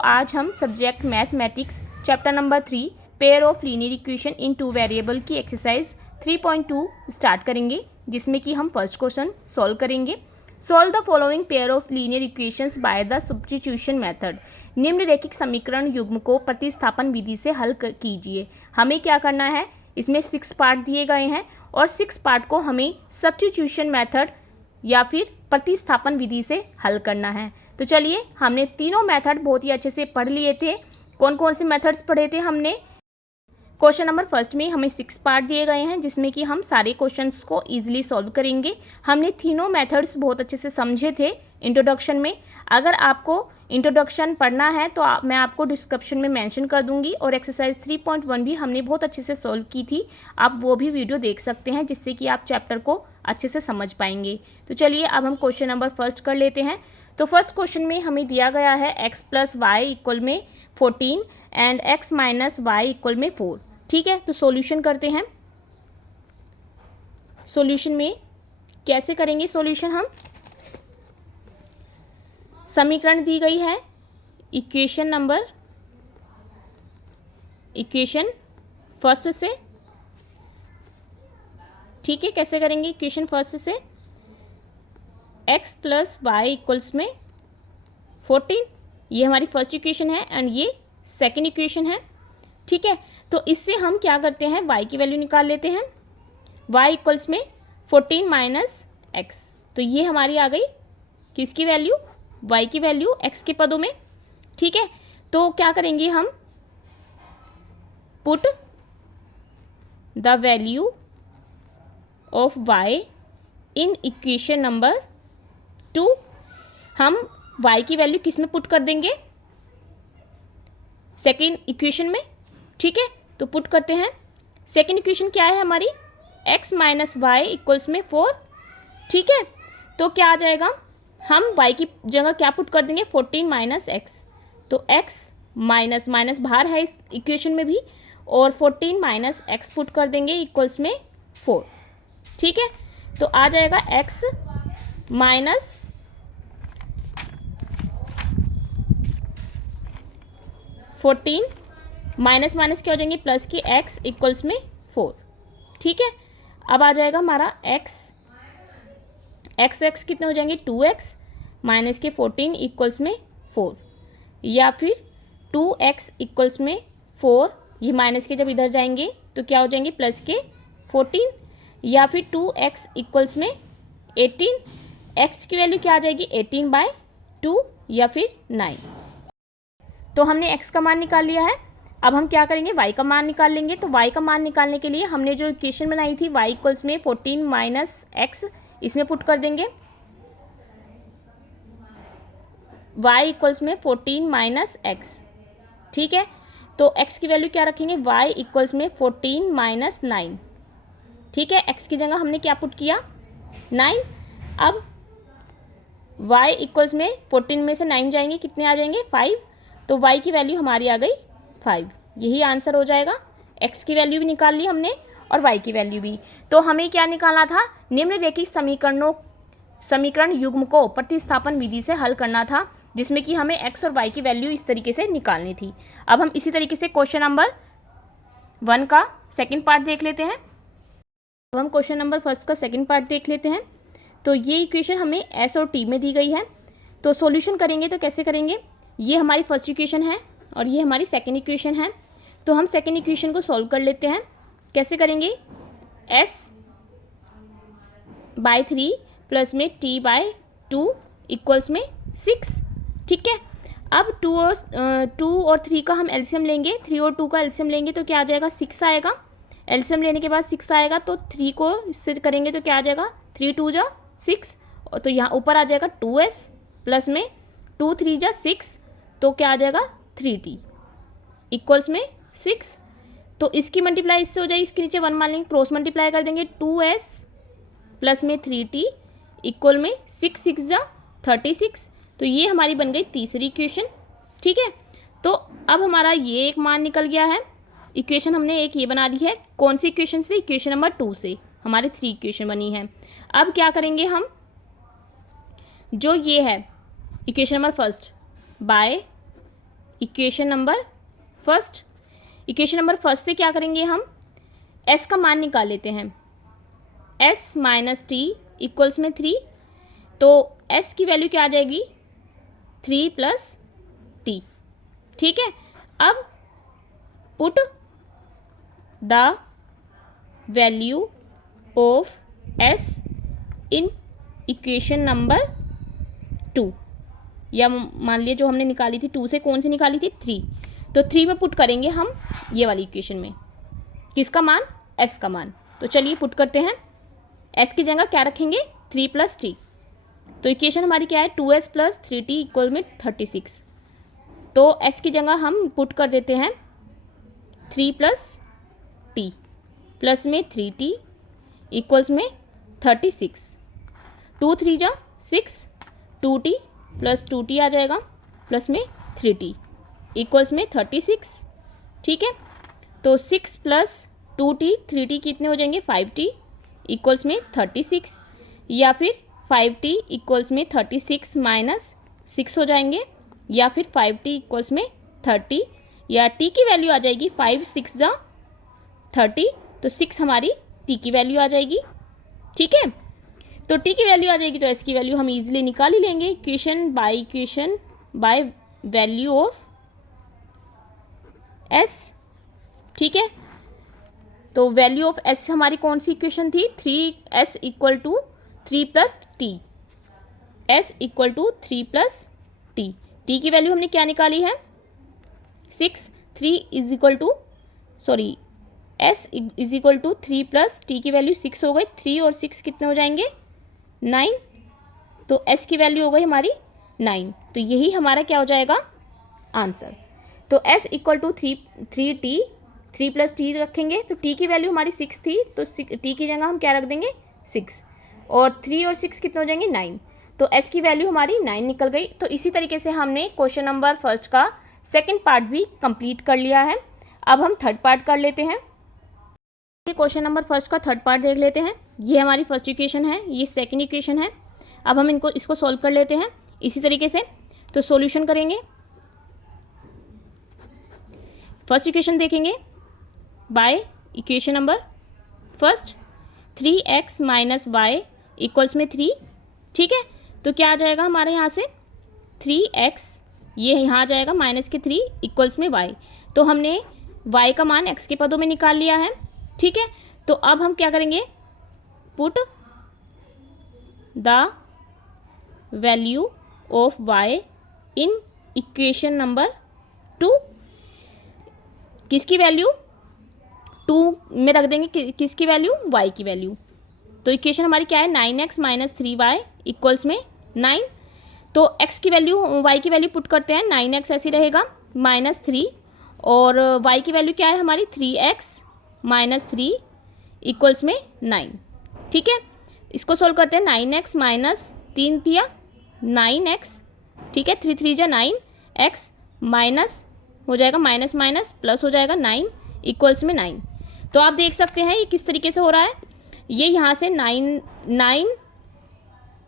आज हम subject mathematics chapter number 3 pair of linear equation in two variable की exercise 3.2 start करेंगे, जिसमें कि हम फर्स्ट क्वेश्चन सॉल्व करेंगे। Solve the following pair of linear equations by the substitution method. निम्नलिखित समीकरण युग्म को प्रतिस्थापन विधि से हल कीजिए। हमें क्या करना है, इसमें 6 पार्ट दिए गए हैं और 6 पार्ट को हमें सब्स्टिट्यूशन मेथड या फिर प्रतिस्थापन विधि से हल करना है। तो चलिए, हमने तीनों मेथड बहुत ही अच्छे से पढ़ लिए थे। कौन कौन से मेथड्स पढ़े थे हमने? क्वेश्चन नंबर फर्स्ट में हमें 6 पार्ट दिए गए हैं, जिसमें कि हम सारे क्वेश्चंस को इजीली सॉल्व करेंगे। हमने तीनों मेथड्स बहुत अच्छे से समझे थे इंट्रोडक्शन में। अगर आपको इंट्रोडक्शन पढ़ना है तो मैं आपको डिस्क्रिप्शन में मेंशन कर दूंगी, और एक्सरसाइज 3.1 भी हमने बहुत अच्छे से सॉल्व की थी। आप वो भी वीडियो देख सकते हैं, जिससे कि आप चैप्टर को अच्छे से समझ पाएंगे। तो चलिए, अब हम क्वेश्चन नंबर फर्स्ट कर लेते हैं। तो फर्स्ट क्वेश्चन में हमें दिया गया है x प्लस वाई इक्वल में 14 and x minus Y equal में 4। ठीक है, तो सॉल्यूशन करते हैं। सॉल्यूशन में कैसे करेंगे सॉल्यूशन हम? समीकरण दी गई है इक्वेशन फर्स्ट से। ठीक है, कैसे करेंगे इक्वेशन फर्स्ट से? x प्लस वाई इक्वल्स में 14, ये हमारी फर्स्ट इक्वेशन है एंड ये सेकंड इक्वेशन है। ठीक है, तो इससे हम क्या करते हैं, y की वैल्यू निकाल लेते हैं। y इक्वल्स में 14 माइनस एक्स, तो ये हमारी आ गई किसकी वैल्यू? y की वैल्यू x के पदों में। ठीक है, तो क्या करेंगे हम? Put the value of y in equation number 2। हम y की वैल्यू किस में पुट कर देंगे? सेकेंड इक्वेशन में। ठीक है, तो पुट करते हैं। सेकेंड इक्वेशन क्या है हमारी? x माइनस वाई इक्वल्स में 4। ठीक है, तो क्या आ जाएगा? हम y की जगह क्या पुट कर देंगे? 14 माइनस एक्स। तो x माइनस माइनस बाहर है इस इक्वेशन में भी, और 14 माइनस एक्स पुट कर देंगे इक्वल्स में 4। ठीक है, तो आ जाएगा x माइनस 14 माइनस माइनस क्या हो जाएंगे? प्लस की x इक्वल्स में 4। ठीक है, अब आ जाएगा हमारा x कितने हो जाएंगे? 2x माइनस के 14 इक्वल्स में 4, या फिर 2x इक्वल्स में 4, ये माइनस के जब इधर जाएंगे तो क्या हो जाएंगे? प्लस के 14, या फिर 2x इक्वल्स में 18। x की वैल्यू क्या आ जाएगी? 18/2 या फिर 9। तो हमने x का मान निकाल लिया है। अब हम क्या करेंगे? y का मान निकाल लेंगे। तो y का मान निकालने के लिए हमने जो इक्वेशन बनाई थी y इक्वल्स में 14 माइनस एक्स, इसमें पुट कर देंगे। y इक्वल्स में 14 माइनस एक्स। ठीक है, तो x की वैल्यू क्या रखेंगे? y इक्वल्स में 14 माइनस 9। ठीक है, x की जगह हमने क्या पुट किया? 9। अब y इक्वल्स में 14 में से 9 जाएंगे, कितने आ जाएंगे? 5। तो y की वैल्यू हमारी आ गई 5। यही आंसर हो जाएगा। x की वैल्यू भी निकाल ली हमने और y की वैल्यू भी। तो हमें क्या निकालना था? निम्नलिखित समीकरण युग्म को प्रतिस्थापन विधि से हल करना था, जिसमें कि हमें x और y की वैल्यू इस तरीके से निकालनी थी। अब हम इसी तरीके से क्वेश्चन नंबर 1 का सेकेंड पार्ट देख लेते हैं। अब हम क्वेश्चन नंबर फर्स्ट का सेकेंड पार्ट देख लेते हैं। तो ये इक्वेशन हमें s और t में दी गई है। तो सॉल्यूशन करेंगे तो कैसे करेंगे? ये हमारी फर्स्ट इक्वेशन है और ये हमारी सेकेंड इक्वेशन है। तो हम सेकेंड इक्वेशन को सॉल्व कर लेते हैं। कैसे करेंगे? s/3 प्लस में t/2 इक्वल्स में 6। ठीक है, अब 2 और 3 का हम एलसीएम लेंगे। 3 और 2 का एलसीएम लेंगे तो क्या आ जाएगा? 6 आएगा। एलसीएम लेने के बाद 6 आएगा, तो 3 को इससे करेंगे तो क्या आ जाएगा? 3 2 जा 6, तो यहाँ ऊपर आ जाएगा 2s प्लस में 2 3 जा 6, तो क्या आ जाएगा? 3t इक्वल्स में 6। तो इसकी मल्टीप्लाई इससे हो जाएगी, इसके नीचे 1 मान लेंगे, क्रॉस मल्टीप्लाई कर देंगे। 2s प्लस में 3t इक्वल में 6 6 जा 36, तो ये हमारी बन गई तीसरी इक्वेशन। ठीक है, तो अब हमारा ये एक मान निकल गया है। इक्वेशन हमने एक ये बना ली है। कौन सी इक्वेशन से? इक्वेशन नंबर 2 से हमारे 3 इक्वेशन बनी है। अब क्या करेंगे हम? जो ये है equation number first, bye equation number first. Equation number first से क्या करेंगे, हम s का मान निकाल लेते हैं। s माइनस टी इक्वल्स में 3, तो s की वैल्यू क्या आ जाएगी 3 प्लस टी। ठीक है, अब put the value of s in equation number 2, या मान लिया जो हमने निकाली थी 2 से कौन सी निकाली थी 3, तो 3 में पुट करेंगे हम ये वाली इक्वेशन में, किसका मान s का मान। तो चलिए पुट करते हैं। s की जगह क्या रखेंगे 3 प्लस टी, तो इक्वेशन हमारी क्या है 2s प्लस 3t इक्वल में 36। तो s की जगह हम पुट कर देते हैं 3 प्लस टी प्लस में 3t इक्वल्स में 36। 2 3 जा 6, 2t प्लस 2t आ जाएगा प्लस में 3t इक्वल्स में 36। ठीक है, तो 6 प्लस 2t 3t कितने हो जाएंगे 5t इक्वल्स में 36, या फिर 5t इक्वल्स में 36 माइनस 6 हो जाएंगे, या फिर 5t इक्वल्स में 30, या t की वैल्यू आ जाएगी 5 6 जा 30, तो 6 हमारी t की वैल्यू आ जाएगी। ठीक है, तो t की वैल्यू आ जाएगी तो s की वैल्यू हम इजीली निकाल ही लेंगे, equation by value of s। ठीक है, तो वैल्यू ऑफ s हमारी कौन सी इक्वेशन थी 3s equal to 3 plus T, s equal to 3 plus T. t की वैल्यू हमने क्या निकाली है 6, 3 is equal to s is equal to 3 plus T की वैल्यू 6 हो गई, 3 और 6 कितने हो जाएंगे 9, तो s की वैल्यू हो गई हमारी 9, तो यही हमारा क्या हो जाएगा आंसर। तो s equal to 3 plus T रखेंगे, तो t की वैल्यू हमारी 6 थी, तो t की जगह हम क्या रख देंगे 6, और 3 और 6 कितने हो जाएंगे 9, तो s की वैल्यू हमारी 9 निकल गई। तो इसी तरीके से हमने क्वेश्चन नंबर फर्स्ट का सेकंड पार्ट भी कंप्लीट कर लिया है। अब हम थर्ड पार्ट कर लेते हैं। क्वेश्चन नंबर फर्स्ट का थर्ड पार्ट देख लेते हैं। ये हमारी फर्स्ट इक्वेशन है, ये सेकंड इक्वेशन है। अब हम इसको सॉल्व कर लेते हैं इसी तरीके से। तो सॉल्यूशन करेंगे, फर्स्ट इक्वेशन देखेंगे by equation number first 3x minus Y equals में 3। ठीक है, तो क्या आ जाएगा हमारे यहाँ से 3x, ये यहाँ आ जाएगा माइनस के 3 इक्वल्स में y। तो हमने y का मान x के पदों में निकाल लिया है। ठीक है, तो अब हम क्या करेंगे put the value of y in equation number 2। किसकी वैल्यू 2 में रख देंगे, किसकी वैल्यू y की वैल्यू। तो इक्वेशन हमारी क्या है 9x माइनस 3y इक्वल्स में 9। तो x की वैल्यू y की वैल्यू पुट करते हैं, 9x ऐसी रहेगा माइनस 3, और y की वैल्यू क्या है हमारी 3x माइनस 3 इक्वल्स में 9। ठीक है, इसको सोल्व करते हैं, 9x माइनस 3 दिया 9x। ठीक है, 3 3 जा 9x माइनस हो जाएगा माइनस माइनस प्लस हो जाएगा 9 इक्वल्स में 9। तो आप देख सकते हैं ये किस तरीके से हो रहा है, ये यहाँ से 9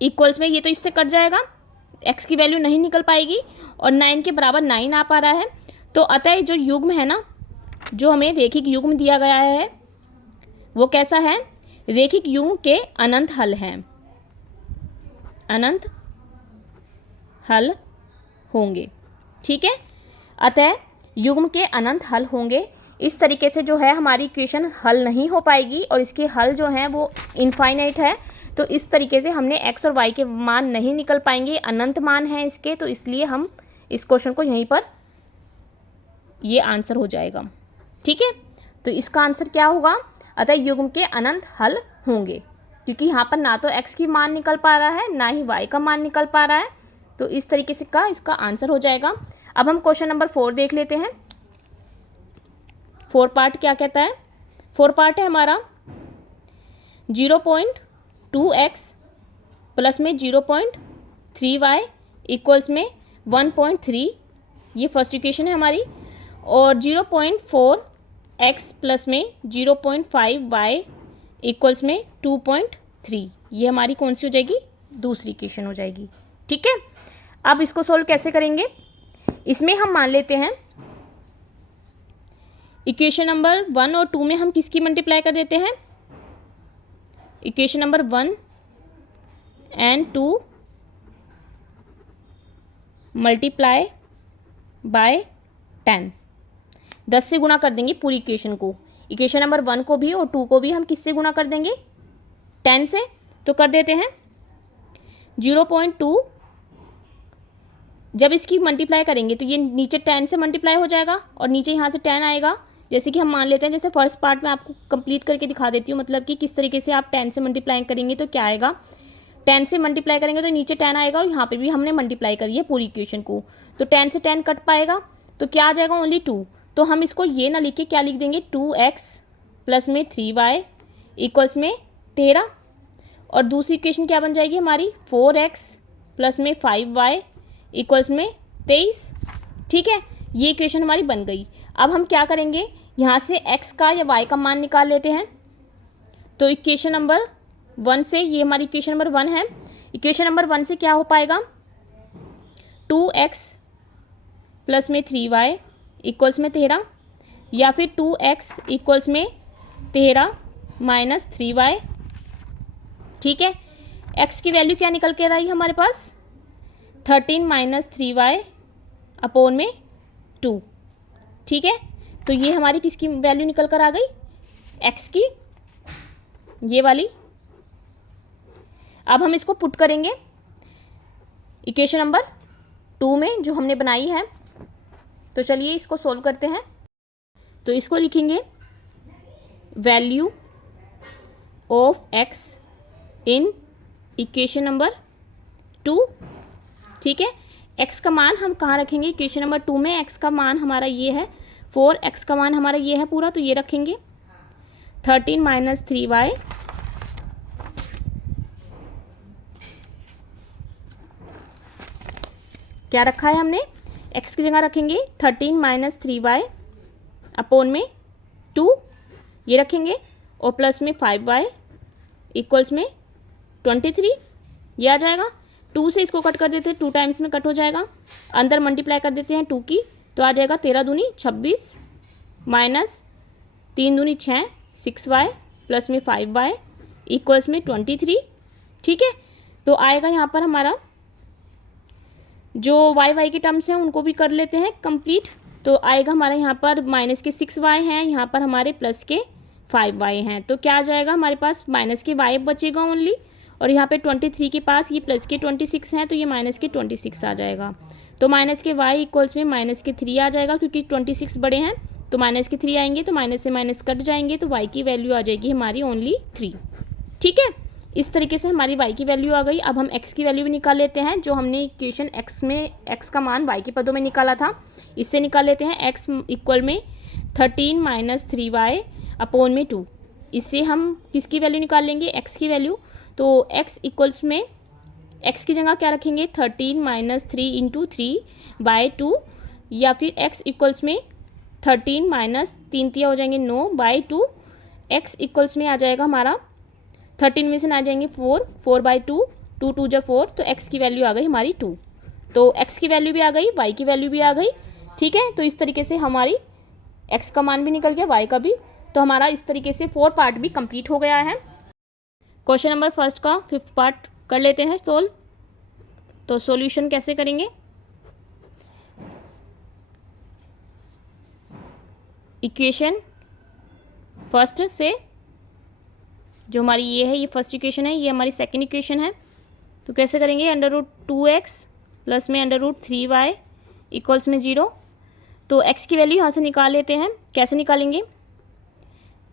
इक्वल्स में ये तो इससे कट जाएगा, x की वैल्यू नहीं निकल पाएगी, और 9 के बराबर 9 आ पा रहा है। तो अतः जो युग्म है ना, जो हमें रेखिक युग्म दिया गया है वो कैसा है, रेखिक युग्म के अनंत हल हैं, अनंत हल होंगे। ठीक है, अतः युग्म के अनंत हल होंगे। इस तरीके से जो है हमारी इक्वेशन हल नहीं हो पाएगी, और इसके हल जो हैं वो इनफाइनाइट है। तो इस तरीके से हमने x और y के मान नहीं निकल पाएंगे, अनंत मान हैं इसके, तो इसलिए हम इस क्वेश्चन को यहीं पर ये आंसर हो जाएगा। ठीक है, तो इसका आंसर क्या होगा, अतः युग्म के अनंत हल होंगे, क्योंकि यहाँ पर ना तो x की मान निकल पा रहा है ना ही y का मान निकल पा रहा है। तो इस तरीके से इसका आंसर हो जाएगा। अब हम क्वेश्चन नंबर 4 देख लेते हैं। 4 पार्ट क्या कहता है, 4 पार्ट है हमारा 0.2x प्लस में 0.3y इक्वल्स में 1.3, ये फर्स्ट इक्वेशन है हमारी, और 0.4x प्लस में 0.5y इक्वल्स में 2.3, ये हमारी कौन सी हो जाएगी, दूसरी इक्वेशन हो जाएगी। ठीक है, अब इसको सोल्व कैसे करेंगे, इसमें हम मान लेते हैं इक्वेशन नंबर 1 और 2 में हम किसकी मल्टीप्लाई कर देते हैं, equation number 1 and 2 multiply by 10, 10 से गुणा कर देंगे पूरी इक्वेशन को। इक्वेशन नंबर 1 को भी और 2 को भी हम किससे गुणा कर देंगे, 10 से। तो कर देते हैं 0.2, जब इसकी मल्टीप्लाई करेंगे तो ये नीचे 10 से मल्टीप्लाई हो जाएगा और नीचे यहाँ से 10 आएगा। जैसे कि हम मान लेते हैं, जैसे फर्स्ट पार्ट में आपको कंप्लीट करके दिखा देती हूँ, मतलब कि किस तरीके से आप 10 से मल्टीप्लाई करेंगे तो क्या आएगा। 10 से मल्टीप्लाई करेंगे तो नीचे 10 आएगा और यहाँ पे भी हमने मल्टीप्लाई करी है पूरी इक्वेशन को, तो 10 से 10 कट पाएगा तो क्या आ जाएगा, ओनली 2। तो हम इसको ये ना लिख के क्या लिख देंगे, 2x प्लस में 3y इक्वल्स में 13। और दूसरी इक्वेशन क्या बन जाएगी हमारी, 4x प्लस में 5y इक्वल्स में 23। ठीक है, ये इक्वेशन हमारी बन गई। अब हम क्या करेंगे, यहाँ से x का या y का मान निकाल लेते हैं। तो इक्वेशन नंबर 1 से, ये हमारी इक्वेशन नंबर 1 है, इक्वेशन नंबर 1 से क्या हो पाएगा, 2x प्लस में 3y इक्वल्स में 13, या फिर 2x इक्वल्स में 13 माइनस 3y। ठीक है, x की वैल्यू क्या निकल के रही हमारे पास, 13 माइनस 3y अपॉन में 2। ठीक है, तो ये हमारी किसकी वैल्यू निकल कर आ गई, x की, ये वाली। अब हम इसको पुट करेंगे इक्वेशन नंबर 2 में जो हमने बनाई है। तो चलिए इसको सोल्व करते हैं। तो इसको लिखेंगे value of x in equation number 2। ठीक है, x का मान हम कहाँ रखेंगे, इक्वेशन नंबर 2 में x का मान हमारा ये है 4, x का मान हमारा ये है पूरा, तो ये रखेंगे 13 माइनस 3y क्या रखा है हमने, x की जगह रखेंगे 13 माइनस 3y अपॉन में 2, ये रखेंगे, और प्लस में 5y इक्वल्स में 23, ये आ जाएगा। 2 से इसको कट कर देते हैं, 2 टाइम्स में कट हो जाएगा, अंदर मल्टीप्लाई कर देते हैं 2 की, तो आ जाएगा 13 दूनी 26 माइनस 3 दूनी 6, 6y प्लस में 5y इक्वल्स में 23। ठीक है, तो आएगा यहाँ पर हमारा जो y के टर्म्स हैं उनको भी कर लेते हैं कंप्लीट। तो आएगा हमारे यहाँ पर माइनस के 6y हैं, यहाँ पर हमारे प्लस के 5y हैं, तो क्या आ जाएगा हमारे पास, माइनस के y बचेगा ओनली, और यहाँ पे 23 के पास ये प्लस के 26 हैं, तो ये माइनस के 26 आ जाएगा। तो माइनस के y इक्वल्स में माइनस के 3 आ जाएगा, क्योंकि 26 बड़े हैं तो माइनस के 3 आएंगे, तो माइनस से माइनस कट जाएंगे, तो y की वैल्यू आ जाएगी हमारी ओनली 3। ठीक है, इस तरीके से हमारी y की वैल्यू आ गई। अब हम x की वैल्यू भी निकाल लेते हैं, जो हमने इक्वेशन x में x का मान y के पदों में निकाला था, इससे निकाल लेते हैं। x इक्वल में 13 माइनस 3y अपॉन में 2, इससे हम किसकी वैल्यू निकाल लेंगे, x की वैल्यू। तो x इक्वल्स में x की जगह क्या रखेंगे, 13 माइनस 3 इंटू 3/2, या फिर x इक्वल्स में 13 माइनस 3 तिया हो जाएंगे 9/2, x इक्वल्स में आ जाएगा हमारा 13 में से ना आ जाएंगे 4/2, 2 2 जा 4, तो x की वैल्यू आ गई हमारी 2। तो x की वैल्यू भी आ गई, y की वैल्यू भी आ गई। ठीक है, तो इस तरीके से हमारी x का मान भी निकल गया, y का भी। तो हमारा इस तरीके से 4 पार्ट भी कंप्लीट हो गया है। क्वेश्चन नंबर फर्स्ट का 5th पार्ट कर लेते हैं सोल्व। तो सॉल्यूशन कैसे करेंगे, इक्वेशन फर्स्ट से, जो हमारी ये है, ये फर्स्ट इक्वेशन है, ये हमारी सेकंड इक्वेशन है। तो कैसे करेंगे, √2x प्लस में √3y इक्वल्स में 0। तो x की वैल्यू यहाँ से निकाल लेते हैं। कैसे निकालेंगे,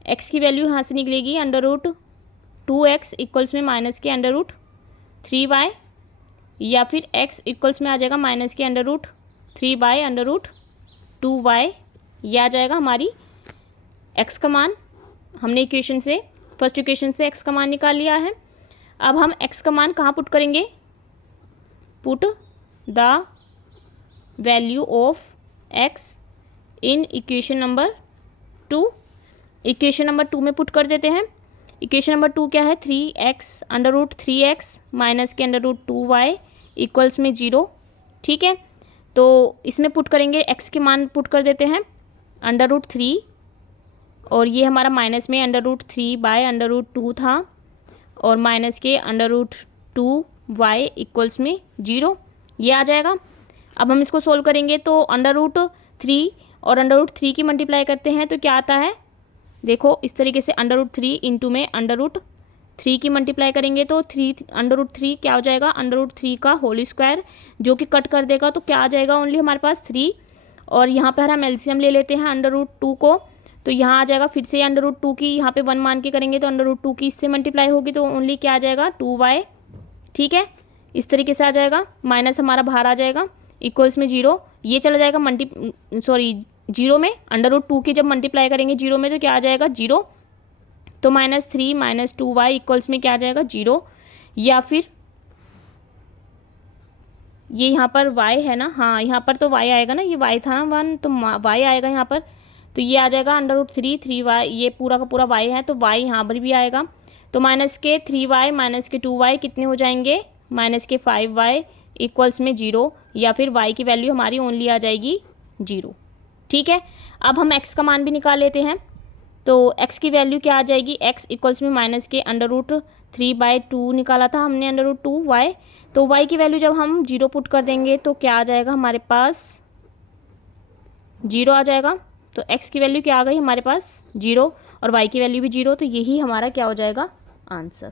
x की वैल्यू यहाँ से निकलेगी √2x इक्वल्स में माइनस के √3y, या फिर x इक्वल्स में आ जाएगा माइनस के √3/√2y, यह आ जाएगा हमारी x का मान। हमने इक्वेशन से, फर्स्ट इक्वेशन से x का मान निकाल लिया है। अब हम x का मान कहाँ पुट करेंगे, put the value of x in equation number 2। Equation number 2 में पुट कर देते हैं। इक्वेशन नंबर 2 क्या है, 3x √3x माइनस के √2y इक्वल्स में 0। ठीक है, तो इसमें पुट करेंगे, x के मान पुट कर देते हैं √3, और ये हमारा माइनस में √3/√2 था, और माइनस के √2y इक्वल्स में 0, ये आ जाएगा। अब हम इसको सोल्व करेंगे तो √3 और √3 की मल्टीप्लाई करते हैं तो क्या आता है, देखो इस तरीके से √3 इंटू में √3 की मल्टीप्लाई करेंगे तो √3 क्या हो जाएगा, √3 का होल स्क्वायर, जो कि कट कर देगा तो क्या आ जाएगा, ओनली हमारे पास 3, और यहाँ पर हम एलसीएम ले लेते हैं √2 को, तो यहाँ आ जाएगा फिर से √2 की यहाँ पे 1 मान के करेंगे तो √2 की इससे मल्टीप्लाई होगी तो ओनली क्या आ जाएगा 2y, ठीक है, इस तरीके से आ जाएगा, माइनस हमारा बाहर आ जाएगा, इक्वल्स में 0, ये चला जाएगा 0 में, √2 की जब मल्टीप्लाई करेंगे 0 में तो क्या आ जाएगा 0, तो -3 - 2y इक्वल्स में क्या आ जाएगा 0, या फिर ये यहाँ पर y है ना, हाँ यहाँ पर तो y आएगा ना, ये y था ना 1, तो y आएगा यहाँ पर, तो ये आ जाएगा √3y, ये पूरा का पूरा y है तो y यहाँ पर भी आएगा, तो माइनस के 3y माइनस के 2y कितने हो जाएंगे, माइनस के 5y इक्वल्स में 0, या फिर y की वैल्यू हमारी ओनली आ जाएगी 0, ठीक है। अब हम x का मान भी निकाल लेते हैं, तो x की वैल्यू क्या आ जाएगी, x इक्वल्स में माइनस के √3/2 निकाला था हमने √2y, तो y की वैल्यू जब हम 0 पुट कर देंगे तो क्या आ जाएगा हमारे पास 0 आ जाएगा, तो x की वैल्यू क्या आ गई हमारे पास 0 और y की वैल्यू भी 0, तो यही हमारा क्या हो जाएगा आंसर,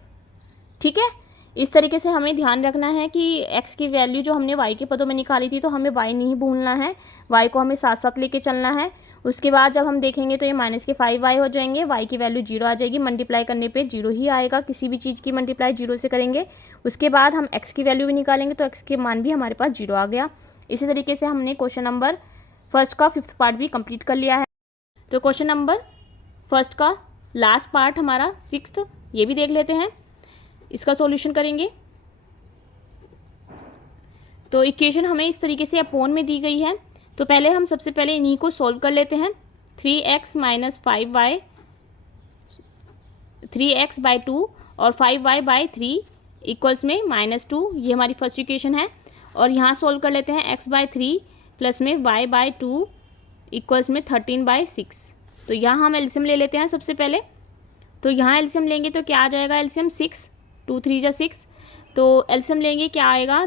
ठीक है। इस तरीके से हमें ध्यान रखना है कि x की वैल्यू जो हमने y के पदों में निकाली थी तो हमें y नहीं भूलना है, y को हमें साथ साथ लेके चलना है। उसके बाद जब हम देखेंगे तो ये माइनस के 5y हो जाएंगे, y की वैल्यू 0 आ जाएगी, मल्टीप्लाई करने पे 0 ही आएगा, किसी भी चीज़ की मल्टीप्लाई 0 से करेंगे। उसके बाद हम x की वैल्यू भी निकालेंगे तो x के मान भी हमारे पास 0 आ गया। इसी तरीके से हमने क्वेश्चन नंबर फर्स्ट का 5th पार्ट भी कंप्लीट कर लिया है। तो क्वेश्चन नंबर फर्स्ट का लास्ट पार्ट हमारा 6th, ये भी देख लेते हैं, इसका सॉल्यूशन करेंगे। तो इक्वेशन हमें इस तरीके से अपोन में दी गई है, तो पहले हम सबसे पहले इन्हीं को सॉल्व कर लेते हैं। 3x - 5y 3x/2 और 5y/3 इक्वल्स में -2, ये हमारी फर्स्ट इक्वेशन है। और यहाँ सॉल्व कर लेते हैं x/3 प्लस में y/2 इक्वल्स में 13/6। तो यहाँ हम एलसीएम ले लेते हैं सबसे पहले, तो यहाँ एलसीएम लेंगे तो क्या आ जाएगा, एलसीएम 6, 2 3 जा 6, तो एलसीएम लेंगे क्या आएगा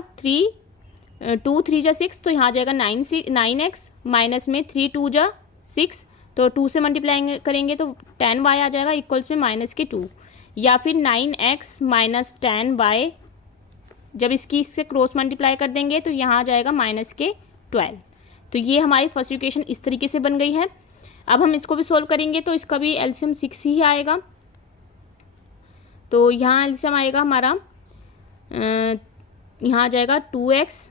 2 3 जा 6, तो यहाँ आ जाएगा 9x माइनस में 3 2 जा 6, तो 2 से मल्टीप्लाई करेंगे तो 10y आ जाएगा इक्वल्स में -2, या फिर 9x माइनस 10y, जब इससे क्रॉस मल्टीप्लाई कर देंगे तो यहाँ आ जाएगा -12। तो ये हमारी फर्स्ट इक्वेशन इस तरीके से बन गई है। अब हम इसको भी सोल्व करेंगे तो इसका भी एलसीएम 6 ही आएगा, तो यहाँ एलसीएम आएगा हमारा यहाँ आ जाएगा 2x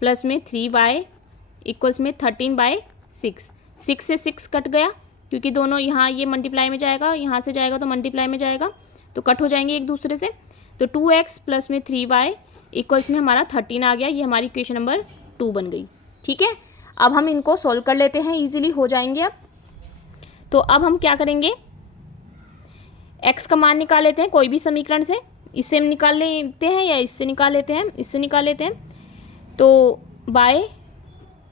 प्लस में 3y इक्वल्स में 13/6। 6 से 6 कट गया क्योंकि दोनों यहाँ ये मल्टीप्लाई में जाएगा, यहाँ से जाएगा तो मल्टीप्लाई में जाएगा, तो कट हो जाएंगे एक दूसरे से। तो 2x प्लस में 3y इक्वल्स में हमारा 13 आ गया, ये हमारी इक्वेशन नंबर 2 बन गई, ठीक है। अब हम इनको सोल्व कर लेते हैं, ईजिली हो जाएंगे अब। तो अब हम क्या करेंगे, x का मान निकाल लेते हैं कोई भी समीकरण से, इससे निकाल लेते हैं या इससे निकाल लेते हैं, इससे निकाल लेते हैं। तो बाय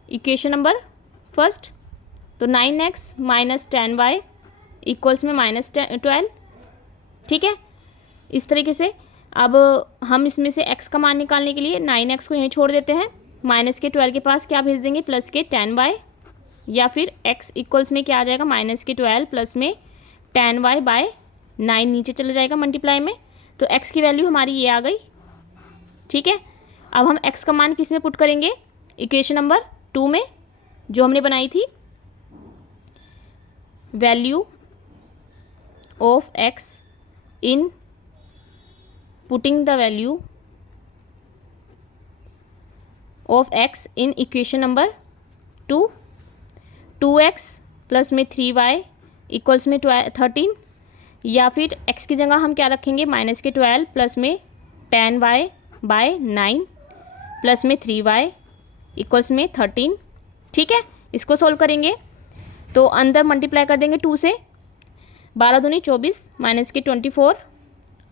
इक्वेशन नंबर फर्स्ट, तो 9x माइनस 10y इक्वल्स में -12, ठीक है। इस तरीके से अब हम इसमें से x का मान निकालने के लिए 9x को यहीं छोड़ देते हैं, माइनस के 12 के पास क्या भेज देंगे प्लस के 10y, या फिर x इक्वल्स में क्या आ जाएगा -12 प्लस में 10y/9 नीचे चला जाएगा मल्टीप्लाई में, तो x की वैल्यू हमारी ये आ गई, ठीक है। अब हम x का मान किस में पुट करेंगे, इक्वेशन नंबर 2 में जो हमने बनाई थी, value of x in putting the value of x in equation number 2, 2x plus में 3y इक्वल्स में 13, या फिर x की जगह हम क्या रखेंगे -12 प्लस में 10y/9 प्लस में 3y इक्वल्स में 13, ठीक है। इसको सोल्व करेंगे तो अंदर मल्टीप्लाई कर देंगे 2 से, 12 दूनी 24 माइनस के 24,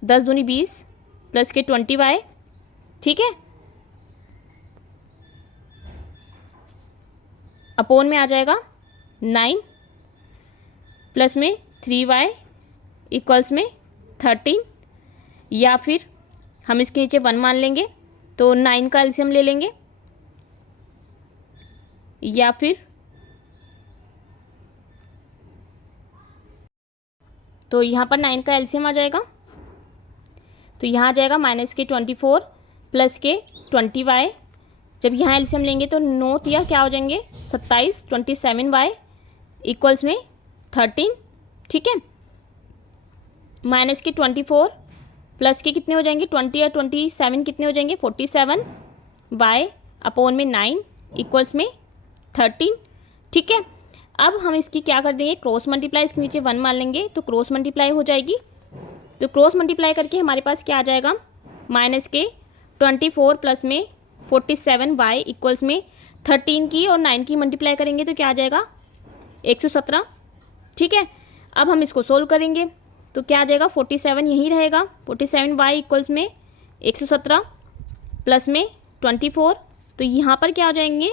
10 दूनी 20 प्लस के 20y, ठीक है। अपोन में आ जाएगा 9 प्लस में 3y इक्वल्स में 13, या फिर हम इसके नीचे 1 मान लेंगे तो 9 का एलसीएम ले लेंगे, या फिर तो यहाँ पर 9 का एलसीएम आ जाएगा, तो यहाँ आ जाएगा -24 प्लस के 20y। जब यहाँ एलसीएम लेंगे तो 9 या क्या हो जाएंगे 27, 27y इक्वल्स में 13, ठीक है। -24 प्लस के कितने हो जाएंगे 20 या 27 कितने हो जाएंगे 47y अपोन में 9 इक्वल्स में 13, ठीक है। अब हम इसकी क्या कर देंगे, क्रॉस मल्टीप्लाई, इसके नीचे 1 मान लेंगे तो क्रॉस मल्टीप्लाई हो जाएगी। तो क्रॉस मल्टीप्लाई करके हमारे पास क्या आ जाएगा, -24 प्लस में 47y इक्वल्स में 13 की और 9 की मल्टीप्लाई करेंगे तो क्या आ जाएगा 117, ठीक है। अब हम इसको सोल्व करेंगे तो क्या आ जाएगा 47 यहीं रहेगा, 47y इक्वल्स में 117 प्लस में 24, तो यहाँ पर क्या हो जाएंगे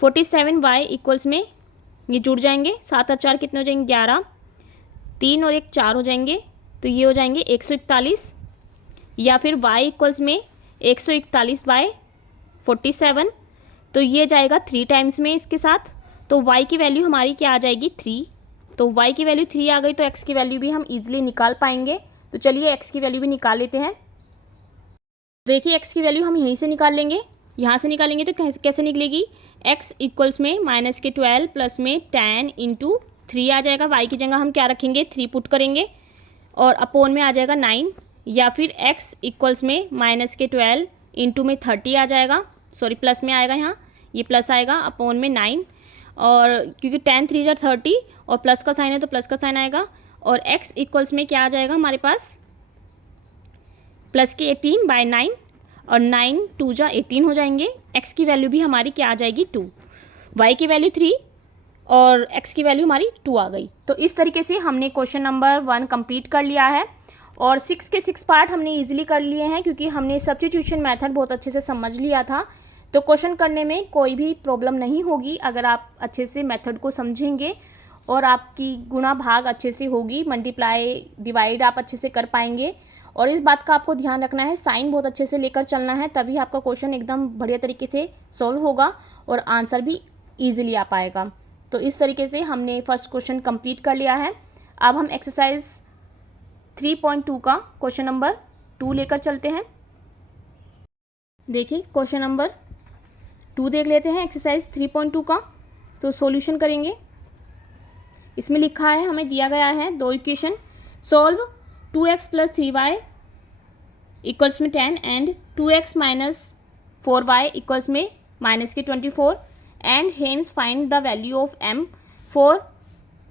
47y इक्वल्स में ये जुड़ जाएंगे, 7 और 4 कितने हो जाएंगे 11, 3 और 1 4 हो जाएंगे, तो ये हो जाएंगे 141, या फिर y इक्वल्स में 141/47, तो ये जाएगा 3 टाइम्स में इसके साथ, तो y की वैल्यू हमारी क्या आ जाएगी 3, तो y की वैल्यू 3 आ गई तो x की वैल्यू भी हम इजीली निकाल पाएंगे। तो चलिए x की वैल्यू भी निकाल लेते हैं। देखिए x की वैल्यू हम यहीं से निकाल लेंगे, यहाँ से निकालेंगे तो कैसे निकलेगी, x इक्वल्स में -12 प्लस में 10 इंटू 3 आ जाएगा, y की जगह हम क्या रखेंगे 3 पुट करेंगे, और अपोन में आ जाएगा 9, या फिर x इक्वल्स में -12 इंटू में 30 आ जाएगा, सॉरी प्लस में आएगा, यहाँ ये प्लस आएगा अपोन में 9, और क्योंकि 10 3 जार 30 और प्लस का साइन है तो प्लस का साइन आएगा, और x इक्वल्स में क्या आ जाएगा हमारे पास प्लस के 18/9, और 9 2 जा 18 हो जाएंगे। x की वैल्यू भी हमारी क्या आ जाएगी 2, y की वैल्यू 3 और x की वैल्यू हमारी 2 आ गई। तो इस तरीके से हमने क्वेश्चन नंबर 1 कंप्लीट कर लिया है, और 6 के 6 पार्ट हमने इजीली कर लिए हैं क्योंकि हमने सब्स्टिट्यूशन मेथड बहुत अच्छे से समझ लिया था। तो क्वेश्चन करने में कोई भी प्रॉब्लम नहीं होगी अगर आप अच्छे से मेथड को समझेंगे, और आपकी गुणा भाग अच्छे से होगी, मल्टीप्लाई डिवाइड आप अच्छे से कर पाएंगे। और इस बात का आपको ध्यान रखना है, साइन बहुत अच्छे से लेकर चलना है, तभी आपका क्वेश्चन एकदम बढ़िया तरीके से सॉल्व होगा और आंसर भी ईजिली आ पाएगा। तो इस तरीके से हमने फर्स्ट क्वेश्चन कंप्लीट कर लिया है। अब हम एक्सरसाइज 3.2 का क्वेश्चन नंबर 2 लेकर चलते हैं। देखिए क्वेश्चन नंबर 2 देख लेते हैं एक्सरसाइज 3.2 का। तो सॉल्यूशन करेंगे। इसमें लिखा है, हमें दिया गया है 2 equation, solve 2x + 3y equals में 10 एंड 2x - 4y इक्वल्स में -24 and hence find the value of m for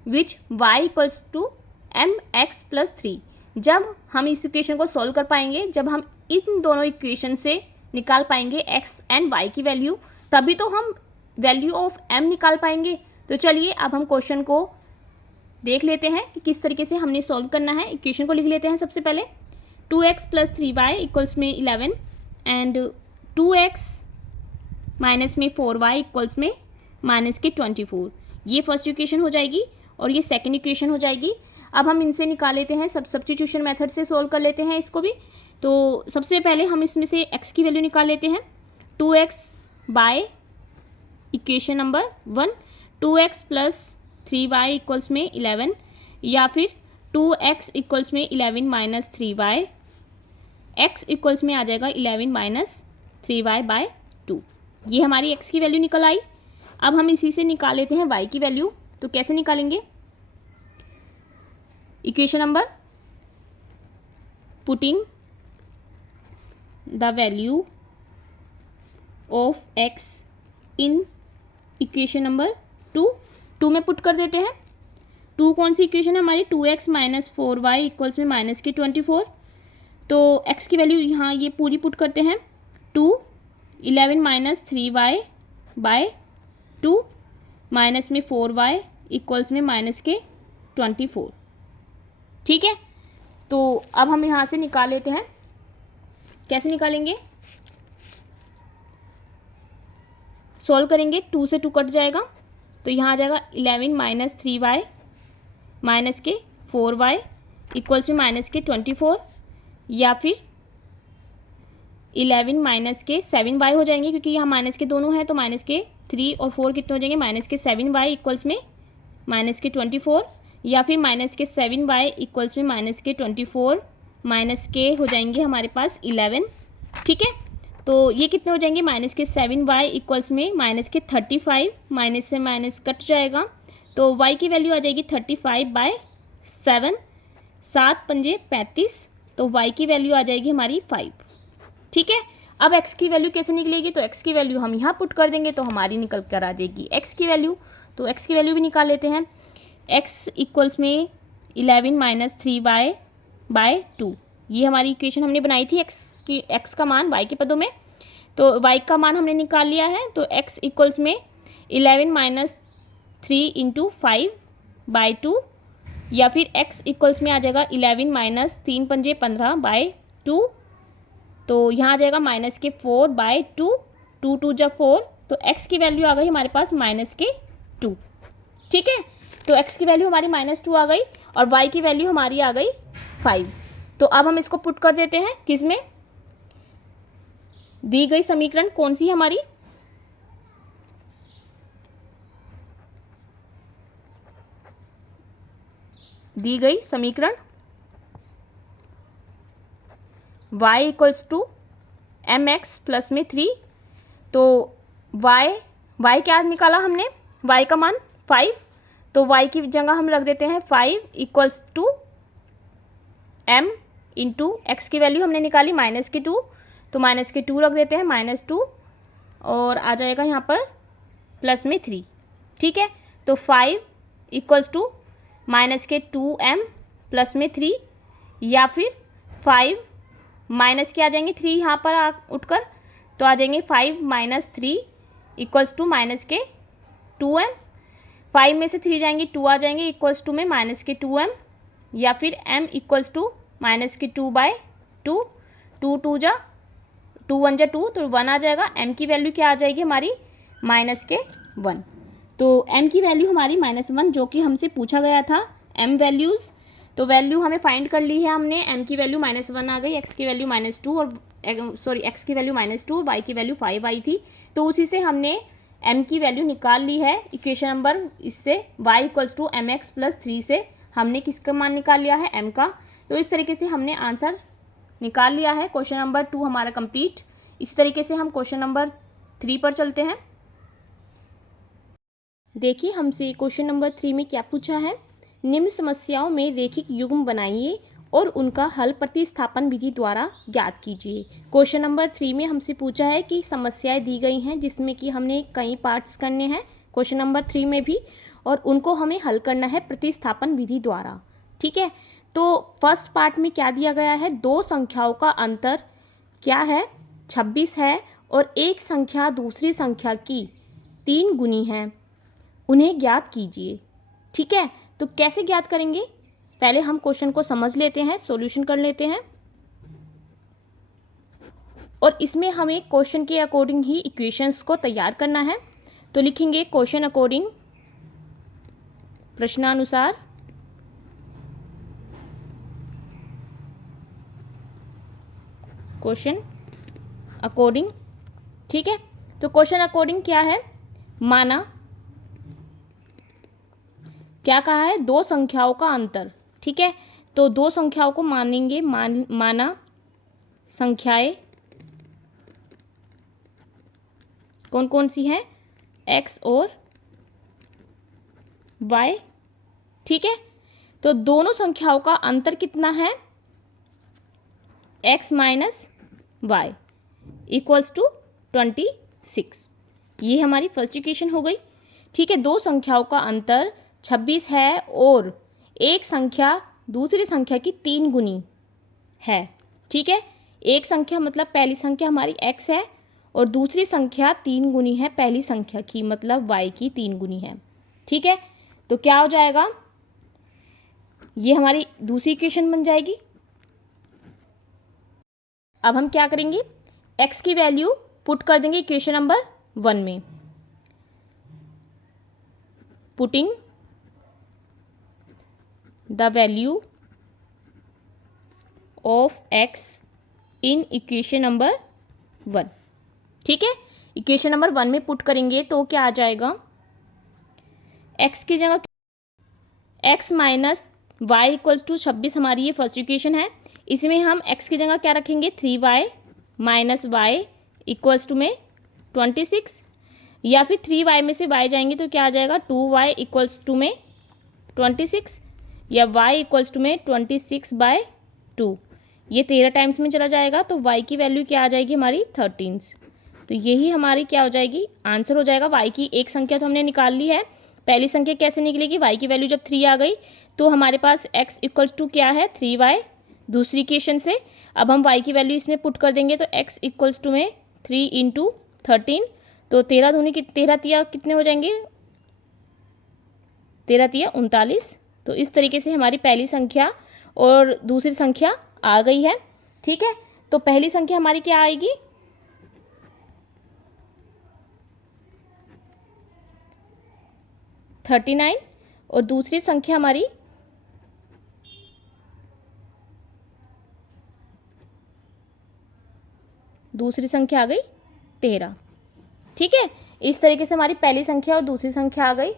which y equals to mx + 3। जब हम इस इक्वेशन को सॉल्व कर पाएंगे, जब हम इन दोनों इक्वेशन से निकाल पाएंगे x एंड y की वैल्यू, तभी तो हम वैल्यू ऑफ m निकाल पाएंगे। तो चलिए अब हम क्वेश्चन को देख लेते हैं कि किस तरीके से हमने सॉल्व करना है। इक्वेशन को लिख लेते हैं सबसे पहले, 2x + 3y इक्वल्स में 11 एंड 2x माइनस में 4y इक्वल्स में -24। ये फर्स्ट इक्वेशन हो जाएगी और ये सेकंड इक्वेशन हो जाएगी। अब हम इनसे निकाल लेते हैं, सब्स्टिट्यूशन मेथड से सॉल्व कर लेते हैं इसको भी। तो सबसे पहले हम इसमें से x की वैल्यू निकाल लेते हैं, 2x bye equation number 1, 2x + 3y equals में 11, या फिर 2x इक्वल्स में 11 - 3y, x इक्वल्स में आ जाएगा 11 - 3y/2। ये हमारी x की वैल्यू निकल आई। अब हम इसी से निकाल लेते हैं y की वैल्यू। तो कैसे निकालेंगे, equation number, putting the value of x in equation number 2 में पुट कर देते हैं। 2 कौन सी इक्वेशन है हमारी, 2x - 4y इक्वल्स में -24। तो x की वैल्यू यहाँ ये पूरी पुट करते हैं, 2 11 - 3y/2 माइनस में 4y इक्वल्स में -24। ठीक है, तो अब हम यहाँ से निकाल लेते हैं। कैसे निकालेंगे, सॉल्व करेंगे, 2 से 2 कट जाएगा, तो यहाँ आ जाएगा 11 माइनस 3y माइनस के 4y इक्वल्स में माइनस के 24, या फिर 11 माइनस के 7y हो जाएंगे, क्योंकि यहाँ माइनस के दोनों हैं, तो माइनस के 3 और 4 कितने हो जाएंगे, माइनस के 7y इक्वल्स में माइनस के 24, या फिर माइनस के 7y इक्वल्स में माइनस के 24 माइनस के हो जाएंगे हमारे पास 11। ठीक है, तो ये कितने हो जाएंगे, माइनस के 7y इक्वल्स में माइनस के 35, माइनस से माइनस कट जाएगा, तो y की वैल्यू आ जाएगी 35/7, 7 पंजे 35, तो y की वैल्यू आ जाएगी हमारी 5। ठीक है, अब x की वैल्यू कैसे निकलेगी, तो x की वैल्यू हम यहाँ पुट कर देंगे तो हमारी निकल कर आ जाएगी x की वैल्यू। तो x की वैल्यू भी निकाल लेते हैं, x इक्वल्स में 11 माइनस 3y/2, ये हमारी इक्वेशन हमने बनाई थी, x का मान y के पदों में, तो y का मान हमने निकाल लिया है, तो x इक्वल्स में 11 माइनस 3 इंटू 5/2, या फिर x इक्वल्स में आ जाएगा 11 माइनस 3 पंजे 15/2, तो यहाँ आ जाएगा माइनस के 4/2, 2 2 जा 4, तो x की वैल्यू आ गई हमारे पास माइनस के 2। ठीक है, तो x की वैल्यू हमारी -2 आ गई और y की वैल्यू हमारी आ गई 5। तो अब हम इसको पुट कर देते हैं किस में, दी गई समीकरण कौन सी है हमारी, दी गई समीकरण y equals to mx plus में 3, तो y क्या निकाला हमने, y का मान 5, तो y की जगह हम रख देते हैं 5 equals to m into X की वैल्यू हमने निकाली माइनस के 2, तो माइनस के 2 रख देते हैं, -2, और आ जाएगा यहाँ पर प्लस में 3। ठीक है, तो 5 इक्वल्स टू माइनस के 2m प्लस में 3, या फिर 5 माइनस के आ जाएंगे 3 यहाँ पर उठकर, तो आ जाएंगे 5 माइनस 3 इक्वल्स टू माइनस के 2m, 5 में से 3 जाएंगे 2 आ जाएंगे इक्वल्स टू में माइनस के 2m, या फिर m इक्वल्स टू माइनस के 2/2, 2 2 जा 2 1 जा 2, तो 1 आ जाएगा, m की वैल्यू क्या आ जाएगी हमारी माइनस के 1। तो m की वैल्यू हमारी -1 जो कि हमसे पूछा गया था m वैल्यूज़, तो वैल्यू हमें फाइंड कर ली है हमने, m की वैल्यू -1 आ गई, x की वैल्यू -2 और x की वैल्यू -2 और y की वैल्यू 5 आई थी, तो उसी से हमने m की वैल्यू निकाल ली है इक्वेशन नंबर, इससे y equals to mx plus 3 से हमने किसका मान निकाल लिया है, m का। तो इस तरीके से हमने आंसर निकाल लिया है, क्वेश्चन नंबर 2 हमारा कंप्लीट। इस तरीके से हम क्वेश्चन नंबर 3 पर चलते हैं। देखिए हमसे क्वेश्चन नंबर 3 में क्या पूछा है, निम्न समस्याओं में रेखिक युग्म बनाइए और उनका हल प्रतिस्थापन विधि द्वारा ज्ञात कीजिए। क्वेश्चन नंबर 3 में हमसे पूछा है कि समस्याएं दी गई हैं जिसमें कि हमने कई पार्ट्स करने हैं क्वेश्चन नंबर 3 में भी, और उनको हमें हल करना है प्रतिस्थापन विधि द्वारा। ठीक है, तो फर्स्ट पार्ट में क्या दिया गया है, दो संख्याओं का अंतर क्या है, 26 है, और एक संख्या दूसरी संख्या की 3 गुनी है, उन्हें ज्ञात कीजिए। ठीक है, तो कैसे ज्ञात करेंगे, पहले हम क्वेश्चन को समझ लेते हैं, सॉल्यूशन कर लेते हैं, और इसमें हमें क्वेश्चन के अकॉर्डिंग ही इक्वेशंस को तैयार करना है। तो लिखेंगे क्वेश्चन अकॉर्डिंग, प्रश्नानुसार, क्वेश्चन अकॉर्डिंग। ठीक है, तो क्वेश्चन अकॉर्डिंग क्या है, माना क्या कहा है, दो संख्याओं का अंतर। ठीक है, तो दो संख्याओं को मानेंगे, माना संख्याएं कौन कौन सी हैं, x और y। ठीक है, तो दोनों संख्याओं का अंतर कितना है, x minus y equals to 26। ये हमारी फर्स्ट इक्वेशन हो गई। ठीक है, दो संख्याओं का अंतर 26 है और एक संख्या दूसरी संख्या की 3 गुनी है। ठीक है, एक संख्या मतलब पहली संख्या हमारी x है और दूसरी संख्या 3 गुनी है पहली संख्या की, मतलब y की 3 गुनी है। ठीक है, तो क्या हो जाएगा, ये हमारी दूसरी इक्वेशन बन जाएगी। अब हम क्या करेंगे, x की वैल्यू पुट कर देंगे इक्वेशन नंबर 1 में। Putting the value of x in equation number 1। ठीक है, इक्वेशन नंबर 1 में पुट करेंगे तो क्या आ जाएगा, x की जगह x minus Y equals to 26 हमारी ये फर्स्ट इक्वेशन है। इसमें हम x की जगह क्या रखेंगे, 3y minus Y equals to में 26, या फिर 3y में से y जाएंगे तो क्या आ जाएगा, 2y इक्वल्स टू में 26, या y इक्वल्स टू में 26/2। ये 13 टाइम्स में चला जाएगा तो y की वैल्यू क्या आ जाएगी हमारी 13। तो यही हमारी क्या हो जाएगी, आंसर हो जाएगा। y की एक संख्या तो हमने निकाल ली है, पहली संख्या कैसे निकलेगी, y की वैल्यू जब 3 आ गई तो हमारे पास x इक्वल्स टू क्या है 3y दूसरी इक्वेशन से। अब हम y की वैल्यू इसमें पुट कर देंगे तो x इक्वल्स टू में 3 × 13, तो 13 दूनी 13 तिया कितने हो जाएंगे, 13 तिया 39। तो इस तरीके से हमारी पहली संख्या और दूसरी संख्या आ गई है। ठीक है, तो पहली संख्या हमारी क्या आएगी, 39, और दूसरी संख्या हमारी आ गई 13। ठीक है, इस तरीके से हमारी पहली संख्या और दूसरी संख्या आ गई।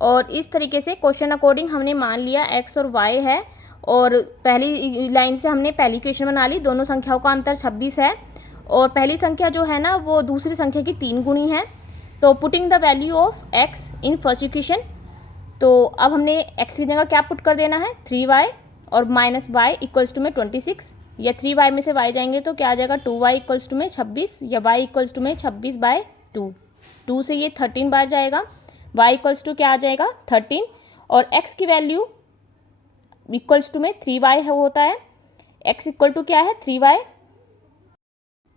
और इस तरीके से क्वेश्चन अकॉर्डिंग हमने मान लिया x और y है, और पहली लाइन से हमने पहली इक्वेशन बना ली। दोनों संख्याओं का अंतर 26 है, और पहली संख्या जो है ना वो दूसरी संख्या की 3 गुनी है। तो putting the value of x in first equation, तो अब हमने x की जगह क्या पुट कर देना है, 3y और माइनस y इक्वल्स टू में 26, या 3y में से y जाएंगे तो क्या आ जाएगा, 2y इक्वल्स टू में 26, या y इक्वल्स टू में 26/2। 2 से ये 13 बार जाएगा, y इक्वल्स टू क्या आ जाएगा 13, और x की वैल्यू इक्वल्स टू में 3y होता है। x इक्वल टू क्या है 3y,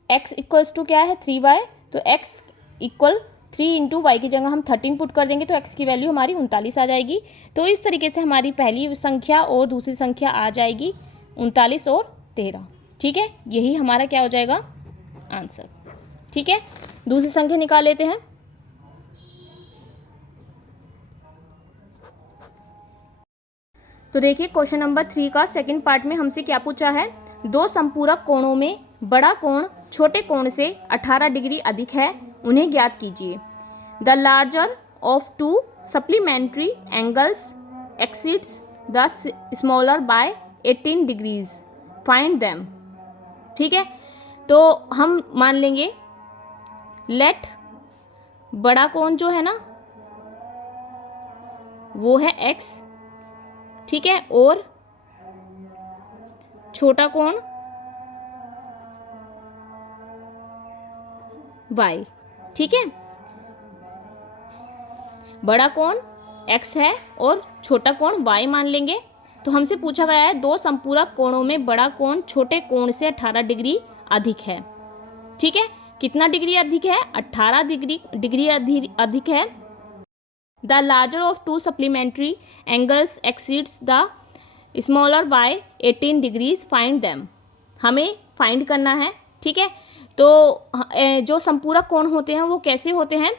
x इक्वल्स टू क्या है 3y, तो x इक्वल 3 × y की जगह हम 13 पुट कर देंगे तो x की वैल्यू हमारी 39 आ जाएगी। तो इस तरीके से हमारी पहली संख्या और दूसरी संख्या आ जाएगी 39 और 13। ठीक है, यही हमारा क्या हो जाएगा आंसर। ठीक है, दूसरी संख्या निकाल लेते हैं। तो देखिए क्वेश्चन नंबर 3 का सेकंड पार्ट में हमसे क्या पूछा है, दो संपूरक कोणों में बड़ा कोण छोटे कोण से 18 डिग्री अधिक है, उन्हें ज्ञात कीजिए। The larger of to supplementary angles exceeds the smaller by 18 degrees, find them. ठीक है, तो हम मान लेंगे लेट बड़ा कोण जो है ना वो है x, ठीक है, और छोटा कोण y। ठीक है, बड़ा कोण x है और छोटा कोण y मान लेंगे। तो हमसे पूछा गया है दो संपूरक कोणों में बड़ा कोण छोटे कोण से 18 डिग्री अधिक है। ठीक है, कितना डिग्री अधिक है, 18 डिग्री अधिक है। The larger of to supplementary angles exceeds the smaller by 18 degrees, find them. हमें फाइंड करना है। ठीक है, तो जो संपूरक कोण होते हैं वो कैसे होते हैं,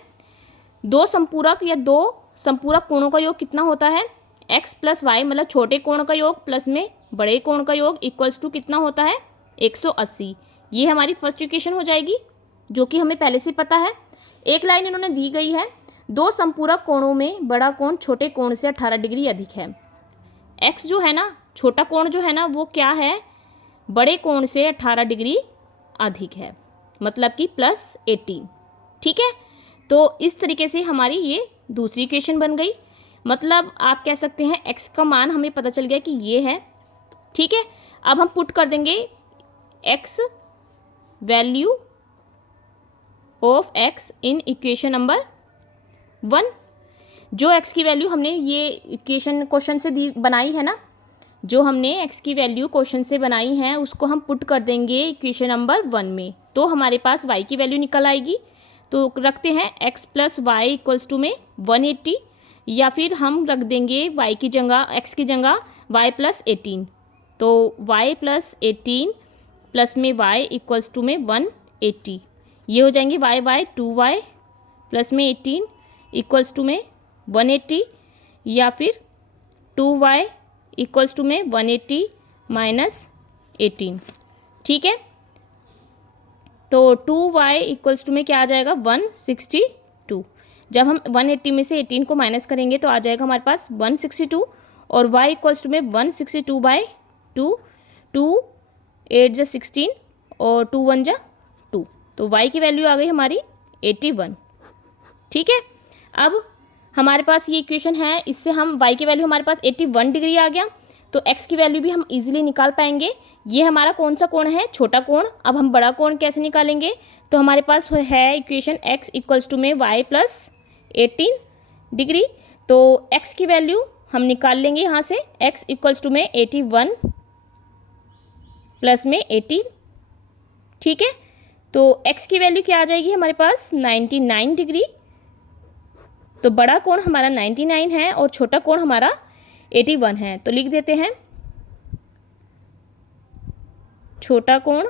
दो संपूरक या दो संपूरक कोणों का योग कितना होता है, x प्लस वाई, मतलब छोटे कोण का योग प्लस में बड़े कोण का योग इक्वल्स टू कितना होता है 180। ये हमारी फर्स्ट इक्वेशन हो जाएगी जो कि हमें पहले से पता है। एक लाइन इन्होंने दी गई है, दो संपूरक कोणों में बड़ा कोण छोटे कोण से 18 डिग्री अधिक है। x जो है ना, छोटा कोण जो है ना वो क्या है, बड़े कोण से 18 डिग्री अधिक है, मतलब कि +18। ठीक है, तो इस तरीके से हमारी ये दूसरी इक्वेशन बन गई। मतलब आप कह सकते हैं x का मान हमें पता चल गया कि ये है। ठीक है, अब हम पुट कर देंगे x value of x in equation number 1। जो x की वैल्यू हमने ये इक्वेशन क्वेश्चन से बनाई है ना, जो हमने x की वैल्यू क्वेश्चन से बनाई है उसको हम पुट कर देंगे इक्वेशन नंबर 1 में, तो हमारे पास y की वैल्यू निकल आएगी। तो रखते हैं x plus Y equals to में 180, या फिर हम रख देंगे y की जगह x की जगह y प्लस 18, तो y प्लस 18 प्लस में y इक्वल्स टू में 180। ये हो जाएंगे y बाय 2y प्लस में 18 इक्वल्स टू में 180 या फिर 2y इक्वल्स टू में 180 माइनस 18। ठीक है, तो 2y इक्वल्स टू में क्या आ जाएगा 162। जब हम 180 में से 18 को माइनस करेंगे तो आ जाएगा हमारे पास 162 और y इक्वल्स टू में 162 बाई 2, 2 8 जा 16 और 2 1 जा 2, तो y की वैल्यू आ गई हमारी 81। ठीक है, अब हमारे पास ये इक्वेशन है, इससे हम y की वैल्यू हमारे पास 81 डिग्री आ गया, तो x की वैल्यू भी हम इजीली निकाल पाएंगे। ये हमारा कौन सा कोण है, छोटा कोण। अब हम बड़ा कोण कैसे निकालेंगे, तो हमारे पास है इक्वेशन x इक्वल्स टू में y प्लस 18 डिग्री, तो x की वैल्यू हम निकाल लेंगे यहाँ से, x इक्वल्स टू में 81 प्लस में 18। ठीक है, तो x की वैल्यू क्या आ जाएगी हमारे पास 99 डिग्री। तो बड़ा कोण हमारा 99 है और छोटा कोण हमारा 81 है, तो लिख देते हैं छोटा कोण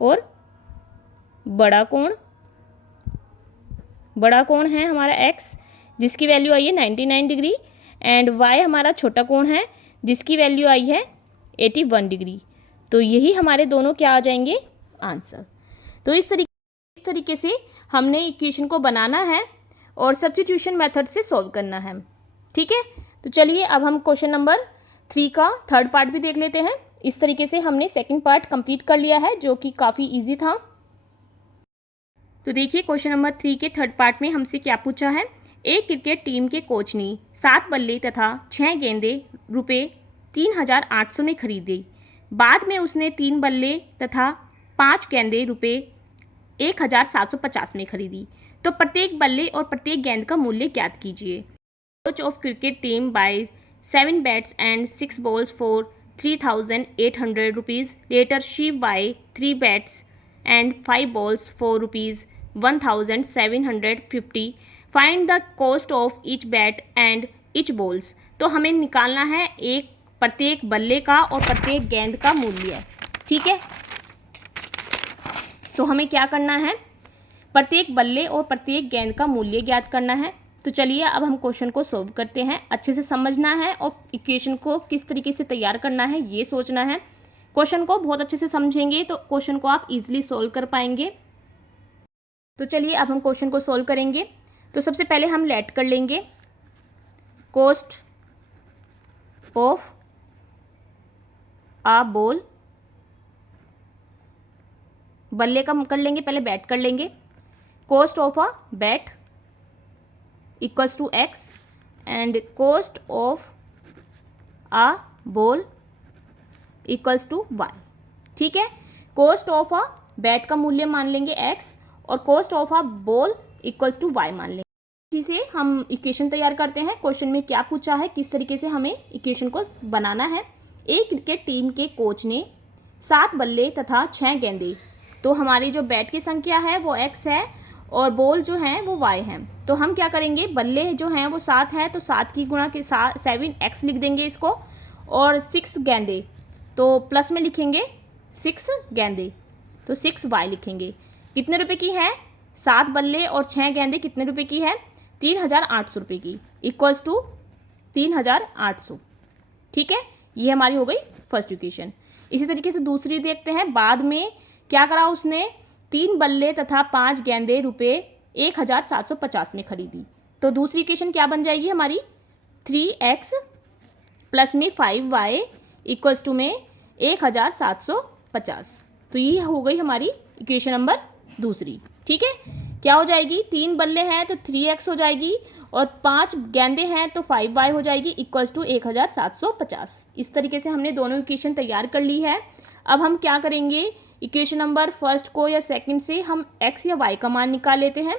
और बड़ा कोण। बड़ा कोण है हमारा x जिसकी वैल्यू आई है 99 डिग्री एंड y हमारा छोटा कोण है जिसकी वैल्यू आई है 81 डिग्री। तो यही हमारे दोनों क्या आ जाएंगे आंसर। तो इस तरीके से हमने इक्वेशन को बनाना है और सब्स्टिट्यूशन मेथड से सॉल्व करना है। ठीक है, तो चलिए अब हम क्वेश्चन नंबर 3 का थर्ड पार्ट भी देख लेते हैं। इस तरीके से हमने सेकंड पार्ट कंप्लीट कर लिया है जो कि काफ़ी इजी था। तो देखिए क्वेश्चन नंबर 3 के थर्ड पार्ट में हमसे क्या पूछा है। एक क्रिकेट टीम के कोच ने 7 बल्ले तथा 6 गेंदे रुपये 3800 में खरीदे। बाद में उसने 3 बल्ले तथा 5 गेंदे रुपये 1750 में खरीदी। तो प्रत्येक बल्ले और प्रत्येक गेंद का मूल्य ज्ञात कीजिए। Coach of cricket team buy 7 bats and 6 balls for 3800 rupees. Later she buy 3 bats and 5 balls for rupees 1750। Find the cost of each bat and each balls. तो हमें निकालना है एक प्रत्येक बल्ले का और प्रत्येक गेंद का मूल्य। ठीक है, तो हमें क्या करना है, प्रत्येक बल्ले और प्रत्येक गेंद का मूल्य ज्ञात करना है। तो चलिए अब हम क्वेश्चन को सॉल्व करते हैं। अच्छे से समझना है और इक्वेशन को किस तरीके से तैयार करना है ये सोचना है। क्वेश्चन को बहुत अच्छे से समझेंगे तो क्वेश्चन को आप इजीली सॉल्व कर पाएंगे। तो चलिए अब हम क्वेश्चन को सॉल्व करेंगे। तो सबसे पहले हम लेट कर लेंगे कॉस्ट ऑफ आ बॉल। बल्ले का कर लेंगे, पहले बैट कर लेंगे। Cost of a bat equals to X and cost of a ball equals to Y. ठीक है, कॉस्ट ऑफ अ बैट का मूल्य मान लेंगे x और cost of a ball equals to y मान लेंगे। इसी से हम इक्वेशन तैयार करते हैं। क्वेश्चन में क्या पूछा है, किस तरीके से हमें इक्वेशन को बनाना है। एक क्रिकेट टीम के कोच ने 7 बल्ले तथा 6 गेंदे, तो हमारी जो बैट की संख्या है वो x है और बॉल जो है वो y है। तो हम क्या करेंगे, बल्ले जो हैं वो 7 है तो 7 की गुणा के 7x लिख देंगे इसको, और 6 गेंदे तो प्लस में लिखेंगे 6 गेंदे, तो 6y लिखेंगे। कितने रुपए की है, 7 बल्ले और 6 गेंदे कितने रुपए की है, 3800 रुपये की, इक्वल्स टू 3800। ठीक है, ये हमारी हो गई फर्स्ट इक्वेशन। इसी तरीके से दूसरी देखते हैं। बाद में क्या करा उसने, 3 बल्ले तथा 5 गेंदे रुपये 1750 में खरीदी। तो दूसरी इक्वेशन क्या बन जाएगी हमारी, 3x प्लस में 5y इक्वल्स टू में 1750। तो ये हो गई हमारी इक्वेशन नंबर दूसरी। ठीक है, क्या हो जाएगी, 3 बल्ले हैं तो 3x हो जाएगी और 5 गेंदे हैं तो 5y हो जाएगी इक्वल्स टू 1750। इस तरीके से हमने दोनों इक्वेशन तैयार कर ली है। अब हम क्या करेंगे, इक्वेशन नंबर फर्स्ट को या सेकंड से हम x या y का मान निकाल लेते हैं।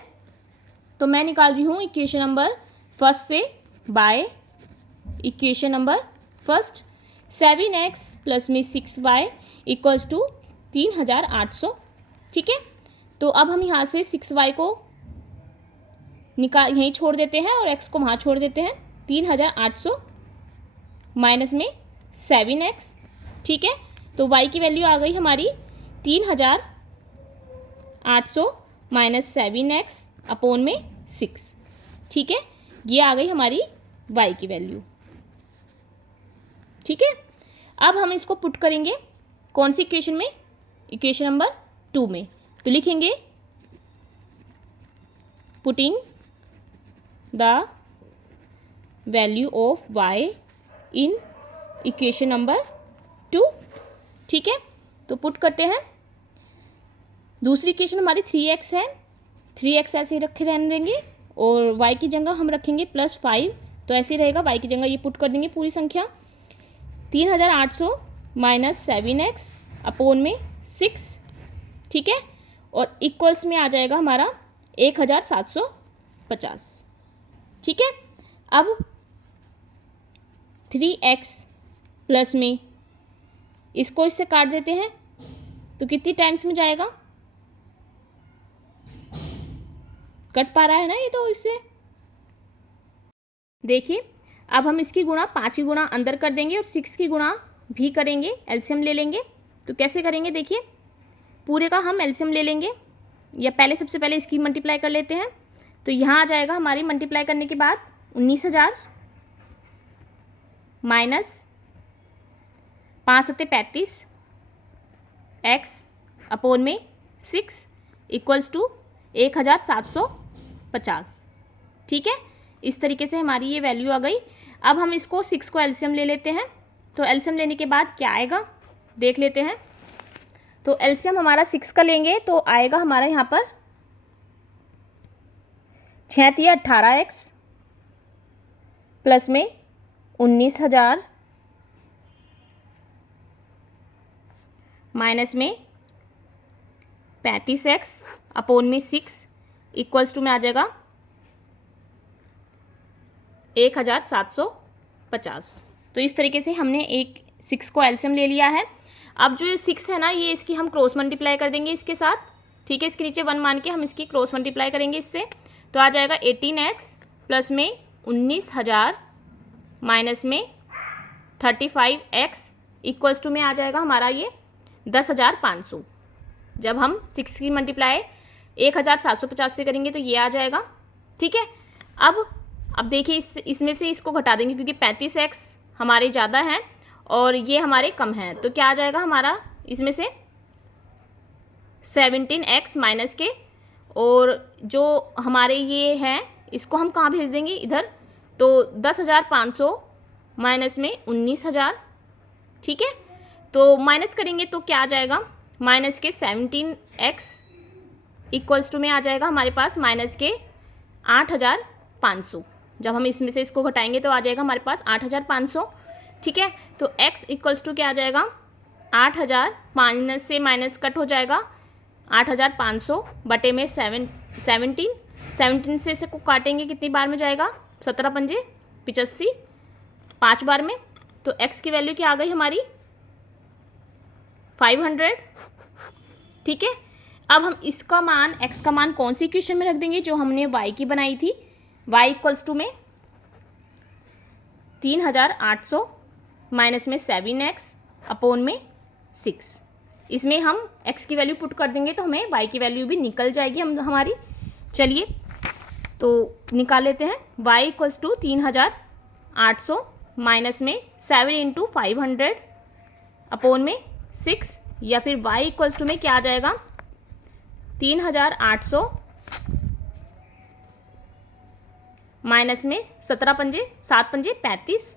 तो मैं निकाल रही हूँ इक्वेशन नंबर फर्स्ट से bye equation number first 7x plus में 6y इक्वल्स टू 3800। ठीक है, तो अब हम यहाँ से 6y को निकाल यहीं छोड़ देते हैं और x को वहाँ छोड़ देते हैं। 3800 माइनस में 7x। ठीक है, तो y की वैल्यू आ गई हमारी 3800 माइनस 7x अपॉन में 6। ठीक है, ये आ गई हमारी y की वैल्यू। ठीक है, अब हम इसको पुट करेंगे कौन सी इक्वेशन में, इक्वेशन नंबर 2 में। तो लिखेंगे putting the value of y in equation number 2। ठीक है, तो पुट करते हैं। दूसरी इक्वेशन हमारी 3x है, 3x ऐसे ही रखे रहने देंगे और y की जगह हम रखेंगे +5, तो ऐसे ही रहेगा। y की जगह ये पुट कर देंगे पूरी संख्या 3800 माइनस 7x अपॉन में 6। ठीक है, और इक्वल्स में आ जाएगा हमारा 1750। ठीक है, अब 3x प्लस में इसको इससे काट देते हैं तो कितनी टाइम्स में जाएगा, कट पा रहा है ना ये, तो इससे देखिए अब हम इसकी गुणा 5 की गुणा अंदर कर देंगे और 6 की गुणा भी करेंगे, एलसीएम ले लेंगे। तो कैसे करेंगे देखिए, पूरे का हम एलसीएम ले लेंगे या पहले सबसे पहले इसकी मल्टीप्लाई कर लेते हैं। तो यहाँ आ जाएगा हमारी मल्टीप्लाई करने के बाद 19,000 माइनस 5 सत्ते 35 एक्स अपॉन में 6 इक्वल्स टू 1750। ठीक है, इस तरीके से हमारी ये वैल्यू आ गई। अब हम इसको 6 को एलसीएम ले लेते हैं। तो एलसीएम लेने के बाद क्या आएगा देख लेते हैं। तो एलसीएम हमारा 6 का लेंगे तो आएगा हमारा यहाँ पर 6 × 18x प्लस में 19,000 माइनस में 35x अपॉन में 6 इक्वल्स टू में आ जाएगा 1750। तो इस तरीके से हमने 6 को एलसीएम ले लिया है। अब जो 6 है ना, ये इसकी हम क्रॉस मल्टीप्लाई कर देंगे इसके साथ। ठीक है, इसके नीचे 1 मान के हम इसकी क्रॉस मल्टीप्लाई करेंगे इससे। तो आ जाएगा 18x प्लस में 19,000 माइनस में 35x इक्वल्स टू में आ जाएगा हमारा ये 10,500। जब हम 6 की मल्टीप्लाई 1750 से करेंगे तो ये आ जाएगा। ठीक है, अब देखिए इसमें से इसको घटा देंगे क्योंकि 35x हमारे ज़्यादा हैं और ये हमारे कम हैं। तो क्या आ जाएगा हमारा इसमें से 17x माइनस के, और जो हमारे ये हैं इसको हम कहाँ भेज देंगे इधर। तो 10,500 माइनस में 19,000। ठीक है, तो माइनस करेंगे तो क्या आ जाएगा, माइनस के 17x इक्वल्स टू में आ जाएगा हमारे पास माइनस के 8,500। जब हम इसमें से इसको घटाएंगे तो आ जाएगा हमारे पास 8,500। ठीक है, तो x इक्वल्स टू क्या आ जाएगा 8,000, माइनस से माइनस कट हो जाएगा 8,500 बटे में 17 से इसको काटेंगे कितनी बार में जाएगा, 17 पंजे 85, 5 बार में। तो x की वैल्यू क्या आ गई हमारी 500। ठीक है, अब हम इसका मान x का मान कौन सी इक्वेशन में रख देंगे, जो हमने y की बनाई थी। y इक्वल्स टू में 3,800 माइनस में 7x अपॉन में 6। इसमें हम x की वैल्यू पुट कर देंगे तो हमें y की वैल्यू भी निकल जाएगी हमारी। चलिए तो निकाल लेते हैं। y इक्वल्स टू 3,800 माइनस में 7 × 500 अपॉन में 6, या फिर y इक्वल्स टू में क्या आ जाएगा 3,800 माइनस में 17 पंजे 7 पंजे 35,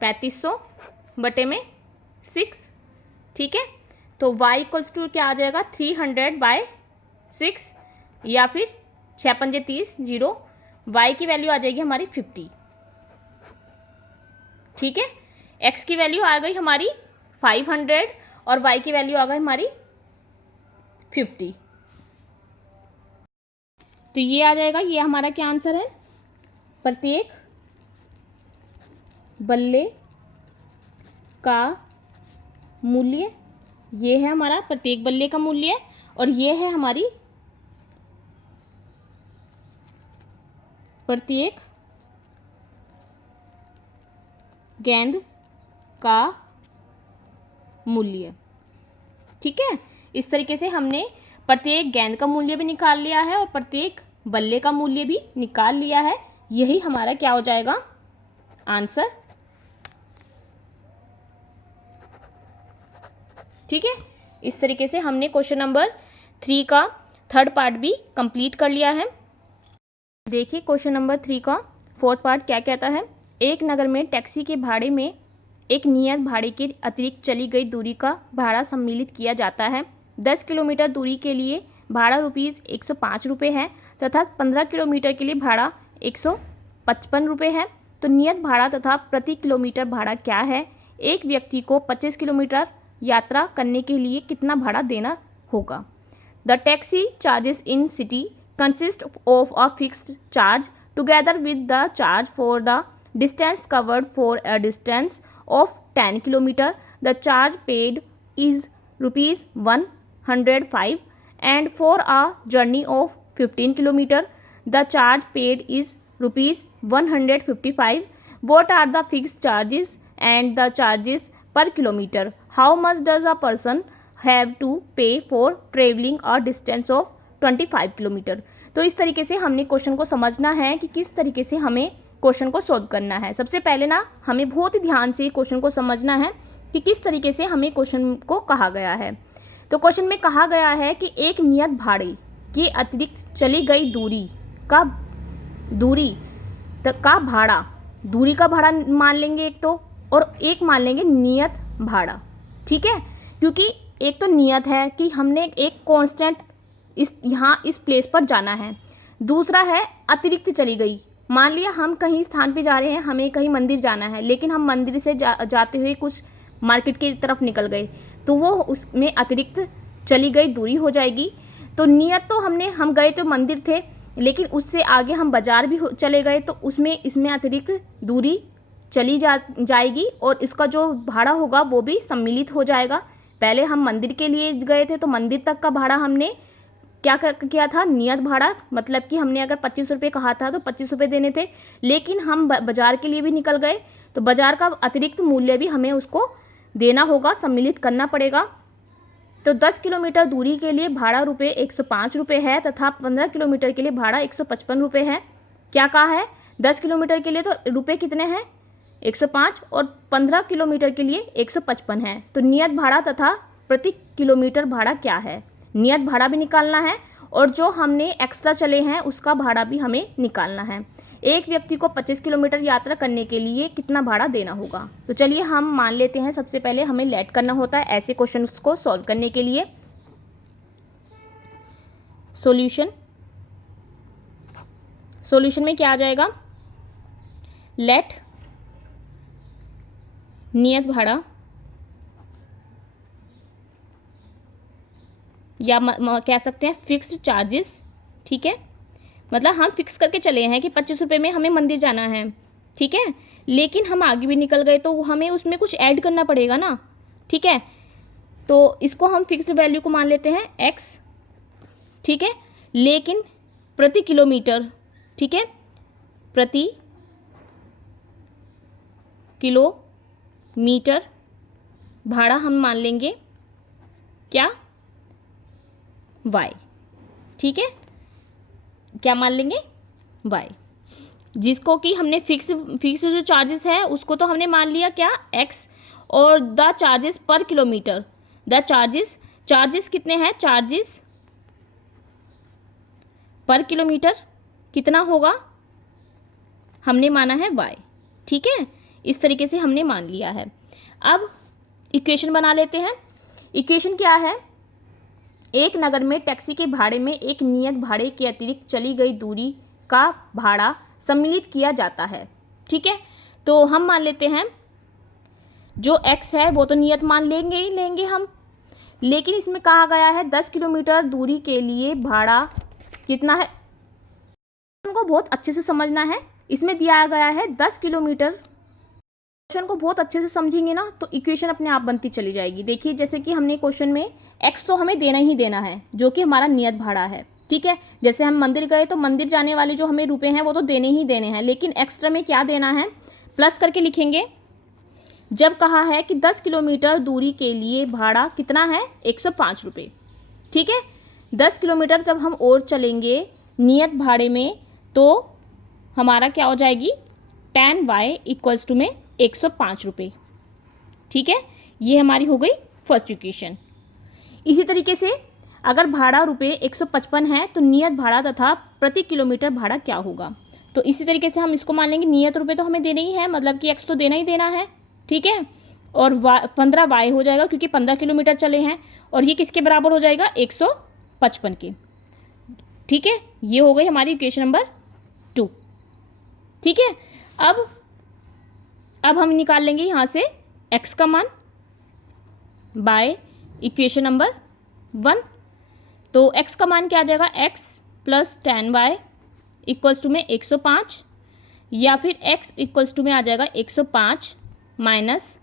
3500 बटे में 6। ठीक है, तो y इक्वल्स टू क्या आ जाएगा 300/6, या फिर 6 पंजे 30 0। y की वैल्यू आ जाएगी हमारी 50। ठीक है, x की वैल्यू आ गई हमारी 500 और y की वैल्यू आ गई हमारी 50। तो ये आ जाएगा, ये हमारा क्या आंसर है। प्रत्येक बल्ले का मूल्य, ये है हमारा प्रत्येक बल्ले का मूल्य, और ये है हमारी प्रत्येक गेंद का मूल्य। ठीक है, इस तरीके से हमने प्रत्येक गेंद का मूल्य भी निकाल लिया है और प्रत्येक बल्ले का मूल्य भी निकाल लिया है। यही हमारा क्या हो जाएगा आंसर। ठीक है, इस तरीके से हमने क्वेश्चन नंबर 3 का थर्ड पार्ट भी कंप्लीट कर लिया है। देखिए क्वेश्चन नंबर 3 का फोर्थ पार्ट क्या कहता है। एक नगर में टैक्सी के भाड़े में एक नियत भाड़े के अतिरिक्त चली गई दूरी का भाड़ा सम्मिलित किया जाता है। 10 किलोमीटर दूरी के लिए भाड़ा ₹105 है तथा 15 किलोमीटर के लिए भाड़ा 155 रुपये है। तो नियत भाड़ा तथा प्रति किलोमीटर भाड़ा क्या है। एक व्यक्ति को 25 किलोमीटर यात्रा करने के लिए कितना भाड़ा देना होगा। The taxi charges in city consist of a fixed charge together with the charge for the distance covered. For a distance of 10 km, the charge paid is ₹105, and for a journey of 15 km, the charge paid is ₹155. What are the fixed charges and the charges per kilometer? How much does a person have to pay for traveling a distance of 25 kilometre. तो इस तरीके से हमने question को समझना है कि किस तरीके से हमें क्वेश्चन को सॉल्व करना है। सबसे पहले ना हमें बहुत ही ध्यान से क्वेश्चन को समझना है कि किस तरीके से हमें क्वेश्चन को कहा गया है। तो क्वेश्चन में कहा गया है कि एक नियत भाड़े के अतिरिक्त चली गई दूरी का भाड़ा, दूरी का भाड़ा मान लेंगे एक तो, और एक मान लेंगे नियत भाड़ा। ठीक है, क्योंकि एक तो नियत है कि हमने एक कांस्टेंट इस प्लेस पर जाना है। दूसरा है अतिरिक्त चली गई। मान लिया हम कहीं स्थान पे जा रहे हैं, हमें कहीं मंदिर जाना है, लेकिन हम मंदिर से जाते हुए कुछ मार्केट की तरफ निकल गए, तो वो उसमें अतिरिक्त चली गई दूरी हो जाएगी। तो नियत तो हम गए तो मंदिर थे, लेकिन उससे आगे हम बाजार भी चले गए, तो इसमें अतिरिक्त दूरी चली जाएगी और इसका जो भाड़ा होगा वो भी सम्मिलित हो जाएगा। पहले हम मंदिर के लिए गए थे तो मंदिर तक का भाड़ा हमने क्या किया था, नियत भाड़ा, मतलब कि हमने अगर 25 रुपये कहा था तो 25 रुपये देने थे, लेकिन हम बाज़ार के लिए भी निकल गए तो बाज़ार का अतिरिक्त मूल्य भी हमें उसको देना होगा, सम्मिलित करना पड़ेगा। तो 10 किलोमीटर दूरी के लिए भाड़ा ₹105 है तथा 15 किलोमीटर के लिए भाड़ा 155 रुपये है। क्या कहा है, 10 किलोमीटर के लिए तो रुपये कितने हैं 105 और 15 किलोमीटर के लिए 155 है। तो नियत भाड़ा तथा प्रति किलोमीटर भाड़ा क्या है, नियत भाड़ा भी निकालना है और जो हमने एक्स्ट्रा चले हैं उसका भाड़ा भी हमें निकालना है। एक व्यक्ति को 25 किलोमीटर यात्रा करने के लिए कितना भाड़ा देना होगा। तो चलिए हम मान लेते हैं, सबसे पहले हमें लेट करना होता है ऐसे क्वेश्चंस को सॉल्व करने के लिए। सॉल्यूशन में क्या आ जाएगा, लेट नियत भाड़ा या कह सकते हैं फिक्स्ड चार्जेस। ठीक है, मतलब हम फिक्स करके चले हैं कि 25 रुपये में हमें मंदिर जाना है। ठीक है, लेकिन हम आगे भी निकल गए तो हमें उसमें कुछ ऐड करना पड़ेगा ना। ठीक है, तो इसको हम फिक्स्ड वैल्यू को मान लेते हैं x। ठीक है, लेकिन प्रति किलोमीटर, ठीक है, प्रति किलोमीटर भाड़ा हम मान लेंगे क्या, y। ठीक है, क्या मान लेंगे y, जिसको कि हमने फिक्स जो चार्जेस है उसको तो हमने मान लिया क्या x, और द चार्जेस पर किलोमीटर, द चार्जेस कितने हैं, चार्जेस पर किलोमीटर कितना होगा हमने माना है y। ठीक है, इस तरीके से हमने मान लिया है। अब इक्वेशन बना लेते हैं। इक्वेशन क्या है, एक नगर में टैक्सी के भाड़े में एक नियत भाड़े के अतिरिक्त चली गई दूरी का भाड़ा सम्मिलित किया जाता है। ठीक है, तो हम मान लेते हैं जो x है वो तो नियत मान लेंगे ही लेंगे हम, लेकिन इसमें कहा गया है 10 किलोमीटर दूरी के लिए भाड़ा कितना है, उनको बहुत अच्छे से समझना है। इसमें दिया गया है 10 किलोमीटर। क्वेश्चन को बहुत अच्छे से समझेंगे ना तो इक्वेशन अपने आप बनती चली जाएगी। देखिए जैसे कि हमने क्वेश्चन में x तो हमें देना ही देना है जो कि हमारा नियत भाड़ा है। ठीक है, जैसे हम मंदिर गए तो मंदिर जाने वाले जो हमें रुपए हैं वो तो देने ही देने हैं, लेकिन एक्स्ट्रा में क्या देना है, प्लस करके लिखेंगे। जब कहा है कि 10 किलोमीटर दूरी के लिए भाड़ा कितना है 105 रुपये। ठीक है, 10 किलोमीटर जब हम और चलेंगे नियत भाड़े में, तो हमारा क्या हो जाएगी, tan y इक्वल्स टू में 105 रुपये। ठीक है, ये हमारी हो गई फर्स्ट इक्वेशन। इसी तरीके से अगर भाड़ा रुपये 155 है तो नियत भाड़ा तथा प्रति किलोमीटर भाड़ा क्या होगा। तो इसी तरीके से हम इसको मान लेंगे, नियत रुपये तो हमें देना ही है, मतलब कि x तो देना ही देना है। ठीक है, और 15 y हो जाएगा क्योंकि 15 किलोमीटर चले हैं, और ये किसके बराबर हो जाएगा, 155 के। ठीक है, ये हो गई हमारी इक्वेशन नंबर 2। ठीक है, अब हम निकाल लेंगे यहाँ से x का मान बाय इक्वेशन नंबर 1। तो x का मान क्या आ जाएगा, x plus tan y equals to में 105, या फिर x इक्वल्स टू में आ जाएगा 105 माइनस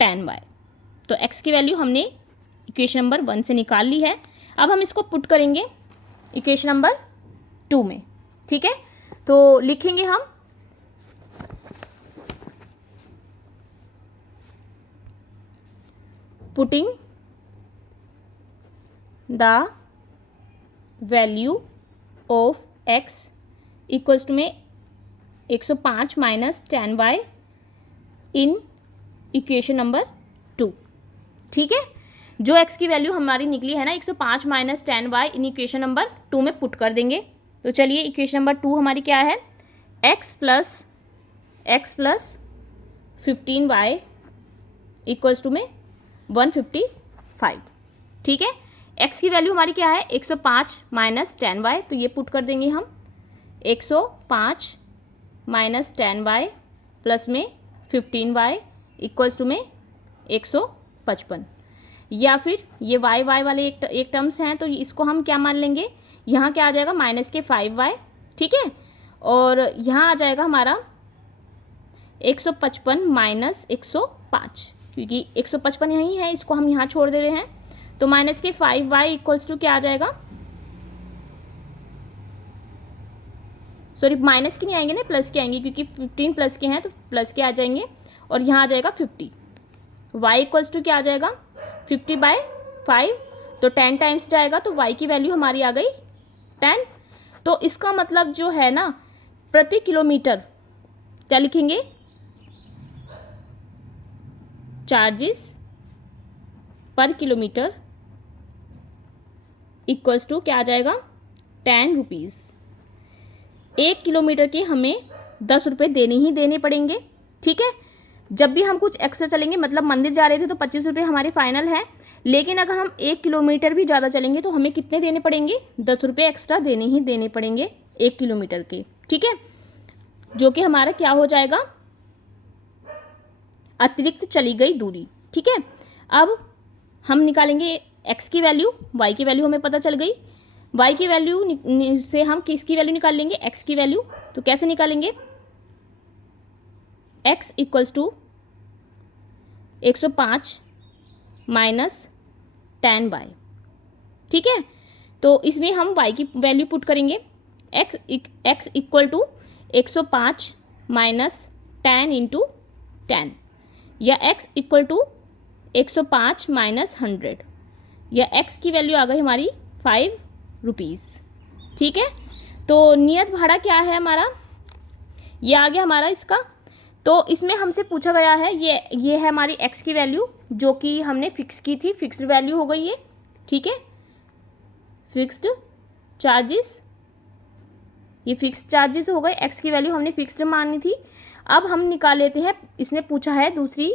tan y। तो x की वैल्यू हमने इक्वेशन नंबर 1 से निकाल ली है। अब हम इसको पुट करेंगे इक्वेशन नंबर 2 में। ठीक है, तो लिखेंगे हम putting the value of x equals to में 105 minus tan y in equation number 2। ठीक है, जो x की वैल्यू हमारी निकली है ना 105 minus tan y in equation number 2 में पुट कर देंगे। तो चलिए इक्वेशन नंबर 2 हमारी क्या है, x plus 15y equals to में 155। ठीक है, x की वैल्यू हमारी क्या है, 105 माइनस tan y, तो ये पुट कर देंगे हम 105 माइनस tan y प्लस में 15y इक्वल्स टू में 155। या फिर ये y वाले एक टर्म्स हैं, तो इसको हम क्या मान लेंगे, यहाँ क्या आ जाएगा, माइनस के 5y। ठीक है, और यहाँ आ जाएगा हमारा 155 माइनस 105, क्योंकि 155 यहीं है, इसको हम यहाँ छोड़ दे रहे हैं। तो माइनस के 5y इक्वल्स टू क्या आ जाएगा, सॉरी माइनस के नहीं आएंगे ना, प्लस के आएंगे, क्योंकि 15 प्लस के हैं तो प्लस के आ जाएंगे, और यहाँ आ जाएगा 50। y इक्वल्स टू क्या आ जाएगा, 50/5, तो 10 टाइम्स जाएगा, तो y की वैल्यू हमारी आ गई 10। तो इसका मतलब जो है ना, प्रति किलोमीटर क्या लिखेंगे, चार्जेस पर किलोमीटर इक्वल्स टू क्या आ जाएगा, 10 रुपीज़। 1 किलोमीटर के हमें 10 रुपये देने ही देने पड़ेंगे। ठीक है, जब भी हम कुछ एक्स्ट्रा चलेंगे, मतलब मंदिर जा रहे थे तो 25 रुपये हमारे फाइनल है, लेकिन अगर हम 1 किलोमीटर भी ज़्यादा चलेंगे तो हमें कितने देने पड़ेंगे, 10 रुपये एक्स्ट्रा देने ही देने पड़ेंगे 1 किलोमीटर के। ठीक है, जो कि हमारा क्या हो जाएगा, अतिरिक्त चली गई दूरी। ठीक है, अब हम निकालेंगे x की वैल्यू, y की वैल्यू हमें पता चल गई। y की वैल्यू से हम किसकी वैल्यू निकाल लेंगे, x की वैल्यू। तो कैसे निकालेंगे, x equals to 105 minus tan y। ठीक है, तो इसमें हम y की वैल्यू पुट करेंगे, x equal to 105 minus tan into tan, या x इक्वल टू 105 माइनस 100, या x की वैल्यू आ गई हमारी 5 रुपीज़। ठीक है, तो नियत भाड़ा क्या है हमारा, ये आ गया हमारा इसका। तो इसमें हमसे पूछा गया है, ये है हमारी x की वैल्यू जो कि हमने फिक्स की थी, फिक्स्ड वैल्यू हो गई ये। ठीक है, फिक्स्ड चार्जेस, ये फिक्स्ड चार्जेस हो गए, x की वैल्यू हमने फिक्स्ड मानी थी। अब हम निकाल लेते हैं, इसने पूछा है दूसरी,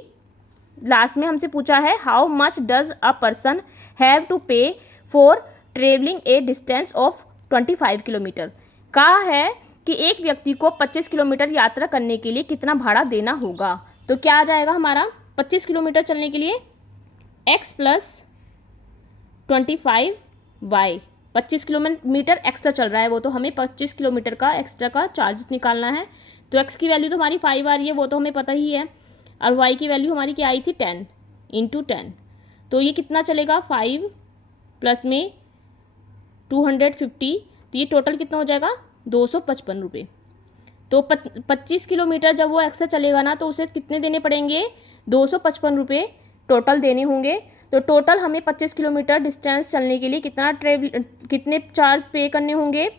लास्ट में हमसे पूछा है, how much does a person have to pay for travelling a distance of 25 kilometre. कहा है कि एक व्यक्ति को 25 किलोमीटर यात्रा करने के लिए कितना भाड़ा देना होगा। तो क्या आ जाएगा हमारा, 25 किलोमीटर चलने के लिए x plus 25y, 25 kilometre extra चल रहा है, वो तो हमें 25 किलोमीटर का एक्स्ट्रा का चार्ज निकालना है। तो x की वैल्यू तो हमारी 5 आ रही है, वो तो हमें पता ही है, और y की वैल्यू हमारी क्या आई थी, 10 इंटू 10। तो ये कितना चलेगा, 5 प्लस में 250, तो ये टोटल कितना हो जाएगा, 255 रुपये। तो 25 किलोमीटर जब वो एक्स्ट्रा चलेगा ना, तो उसे कितने देने पड़ेंगे, 255 रुपये टोटल देने होंगे। तो टोटल हमें 25 किलोमीटर डिस्टेंस चलने के लिए कितने चार्ज पे करने होंगे,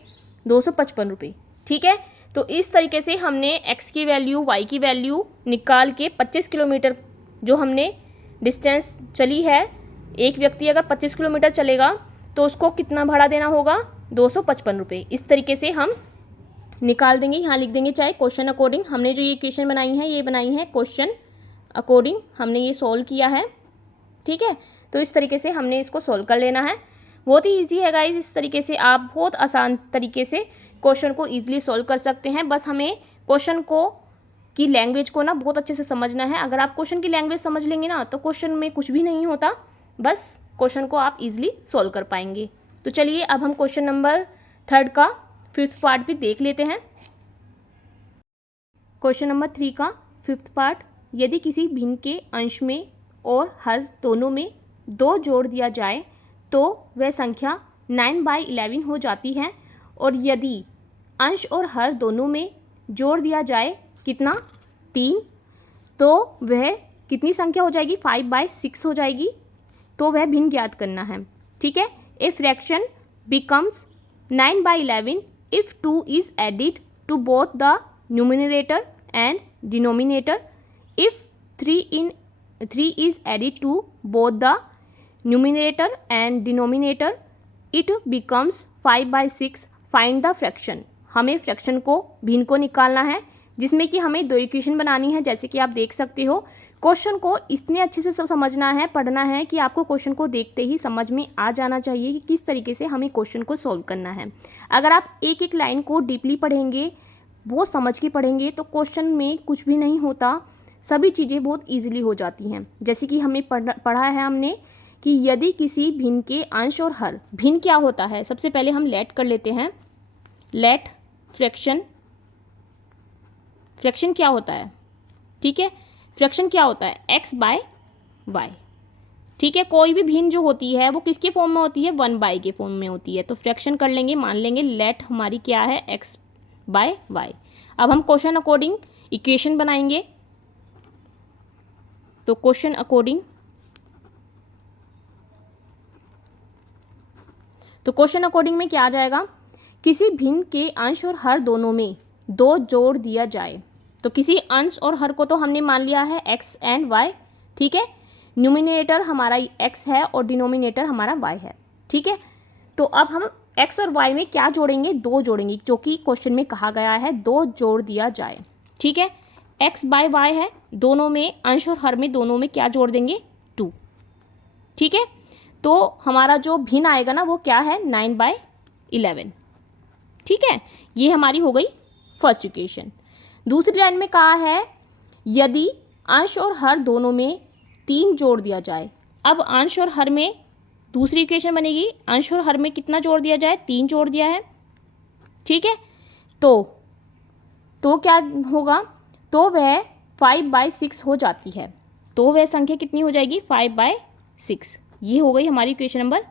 255 रुपये। ठीक है, तो इस तरीके से हमने x की वैल्यू, y की वैल्यू निकाल के 25 किलोमीटर जो हमने डिस्टेंस चली है, एक व्यक्ति अगर 25 किलोमीटर चलेगा तो उसको कितना भाड़ा देना होगा, 255 रुपये। इस तरीके से हम निकाल देंगे, यहाँ लिख देंगे चाहे क्वेश्चन अकॉर्डिंग। हमने जो ये इक्वेशन बनाई है, ये बनाई है क्वेश्चन अकॉर्डिंग, हमने ये सॉल्व किया है। ठीक है, तो इस तरीके से हमने इसको सॉल्व कर लेना है। बहुत ही ईजी है गाइज, इस तरीके से आप बहुत आसान तरीके से क्वेश्चन को ईजिली सॉल्व कर सकते हैं। बस हमें क्वेश्चन को की लैंग्वेज को ना बहुत अच्छे से समझना है। अगर आप क्वेश्चन की लैंग्वेज समझ लेंगे ना तो क्वेश्चन में कुछ भी नहीं होता, बस क्वेश्चन को आप इजीली सॉल्व कर पाएंगे। तो चलिए अब हम क्वेश्चन नंबर 3 का 5th पार्ट भी देख लेते हैं। क्वेश्चन नंबर 3 का 5th पार्ट, यदि किसी भिन्न के अंश में और हर दोनों में 2 जोड़ दिया जाए तो वह संख्या 9/11 हो जाती है, और यदि अंश और हर दोनों में जोड़ दिया जाए कितना, 3, तो वह कितनी संख्या हो जाएगी, 5/6 हो जाएगी। तो वह भिन्न ज्ञात करना है। ठीक है, a fraction becomes 9/11 if 2 is added to both the numerator and denominator. If 3 is added to both the numerator and denominator, it becomes 5/6. Find the fraction. हमें फ्रैक्शन को, भिन्न को निकालना है, जिसमें कि हमें 2 इक्वेशन बनानी है। जैसे कि आप देख सकते हो, क्वेश्चन को इतने अच्छे से समझना है, पढ़ना है कि आपको क्वेश्चन को देखते ही समझ में आ जाना चाहिए कि किस तरीके से हमें क्वेश्चन को सॉल्व करना है। अगर आप एक एक लाइन को डीपली पढ़ेंगे, बहुत समझ के पढ़ेंगे, तो क्वेश्चन में कुछ भी नहीं होता, सभी चीज़ें बहुत ईजिली हो जाती हैं। जैसे कि हमें पढ़ा है हमने कि यदि किसी भिन्न के अंश और हर, भिन्न क्या होता है, सबसे पहले हम लेट कर लेते हैं। लेट फ्रैक्शन, फ्रैक्शन क्या होता है, ठीक है, फ्रैक्शन क्या होता है, x/y। ठीक है, कोई भी भिन्न जो होती है वो किसके फॉर्म में होती है, 1/, के फॉर्म में होती है। तो फ्रैक्शन कर लेंगे, मान लेंगे लेट हमारी क्या है, x/y। अब हम क्वेश्चन अकॉर्डिंग इक्वेशन बनाएंगे। तो क्वेश्चन अकॉर्डिंग, तो क्वेश्चन अकॉर्डिंग में क्या आ जाएगा, किसी भिन्न के अंश और हर दोनों में 2 जोड़ दिया जाए। तो किसी अंश और हर को तो हमने मान लिया है x एंड y। ठीक है, न्यूमिनेटर हमारा x है और डिनोमिनेटर हमारा y है। ठीक है, तो अब हम x और y में क्या जोड़ेंगे, 2 जोड़ेंगे, जो कि क्वेश्चन में कहा गया है 2 जोड़ दिया जाए। ठीक है, x/y है, दोनों में, अंश और हर में दोनों में क्या जोड़ देंगे, 2। ठीक है, तो हमारा जो भिन्न आएगा ना वो क्या है, 9/11। ठीक है, ये हमारी हो गई फर्स्ट इक्वेशन। दूसरी लाइन में कहा है यदि अंश और हर दोनों में 3 जोड़ दिया जाए। अब अंश और हर में दूसरी इक्वेशन बनेगी, अंश और हर में कितना जोड़ दिया जाए, 3 जोड़ दिया है। ठीक है, तो क्या होगा, तो वह 5/6 हो जाती है। तो वह संख्या कितनी हो जाएगी, 5/6। ये हो गई हमारी इक्वेशन नंबर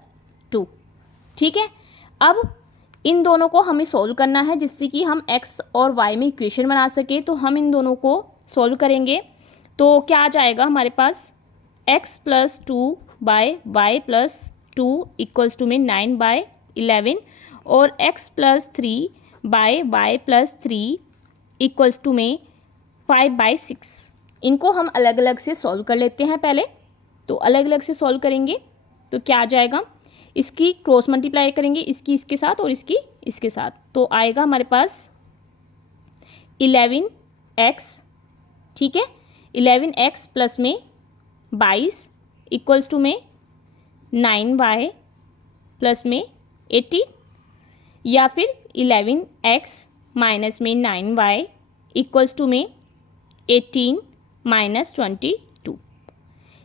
2। ठीक है, अब इन दोनों को हमें सॉल्व करना है, जिससे कि हम x और y में इक्वेशन बना सके। तो हम इन दोनों को सॉल्व करेंगे। तो क्या आ जाएगा हमारे पास, x + 2/y + 2 इक्वल्स टू में 9/11, और x + 3/y + 3 इक्वल्स टू में 5/6। इनको हम अलग अलग से सॉल्व कर लेते हैं पहले। तो अलग अलग से सॉल्व करेंगे तो क्या आ जाएगा, इसकी क्रॉस मल्टीप्लाई करेंगे, इसकी इसके साथ और इसकी इसके साथ, तो आएगा हमारे पास 11x। ठीक है, 11x प्लस में 22 इक्वल्स टू में 9y प्लस में 18, या फिर 11x माइनस में 9y इक्वल्स टू में 18 - 22।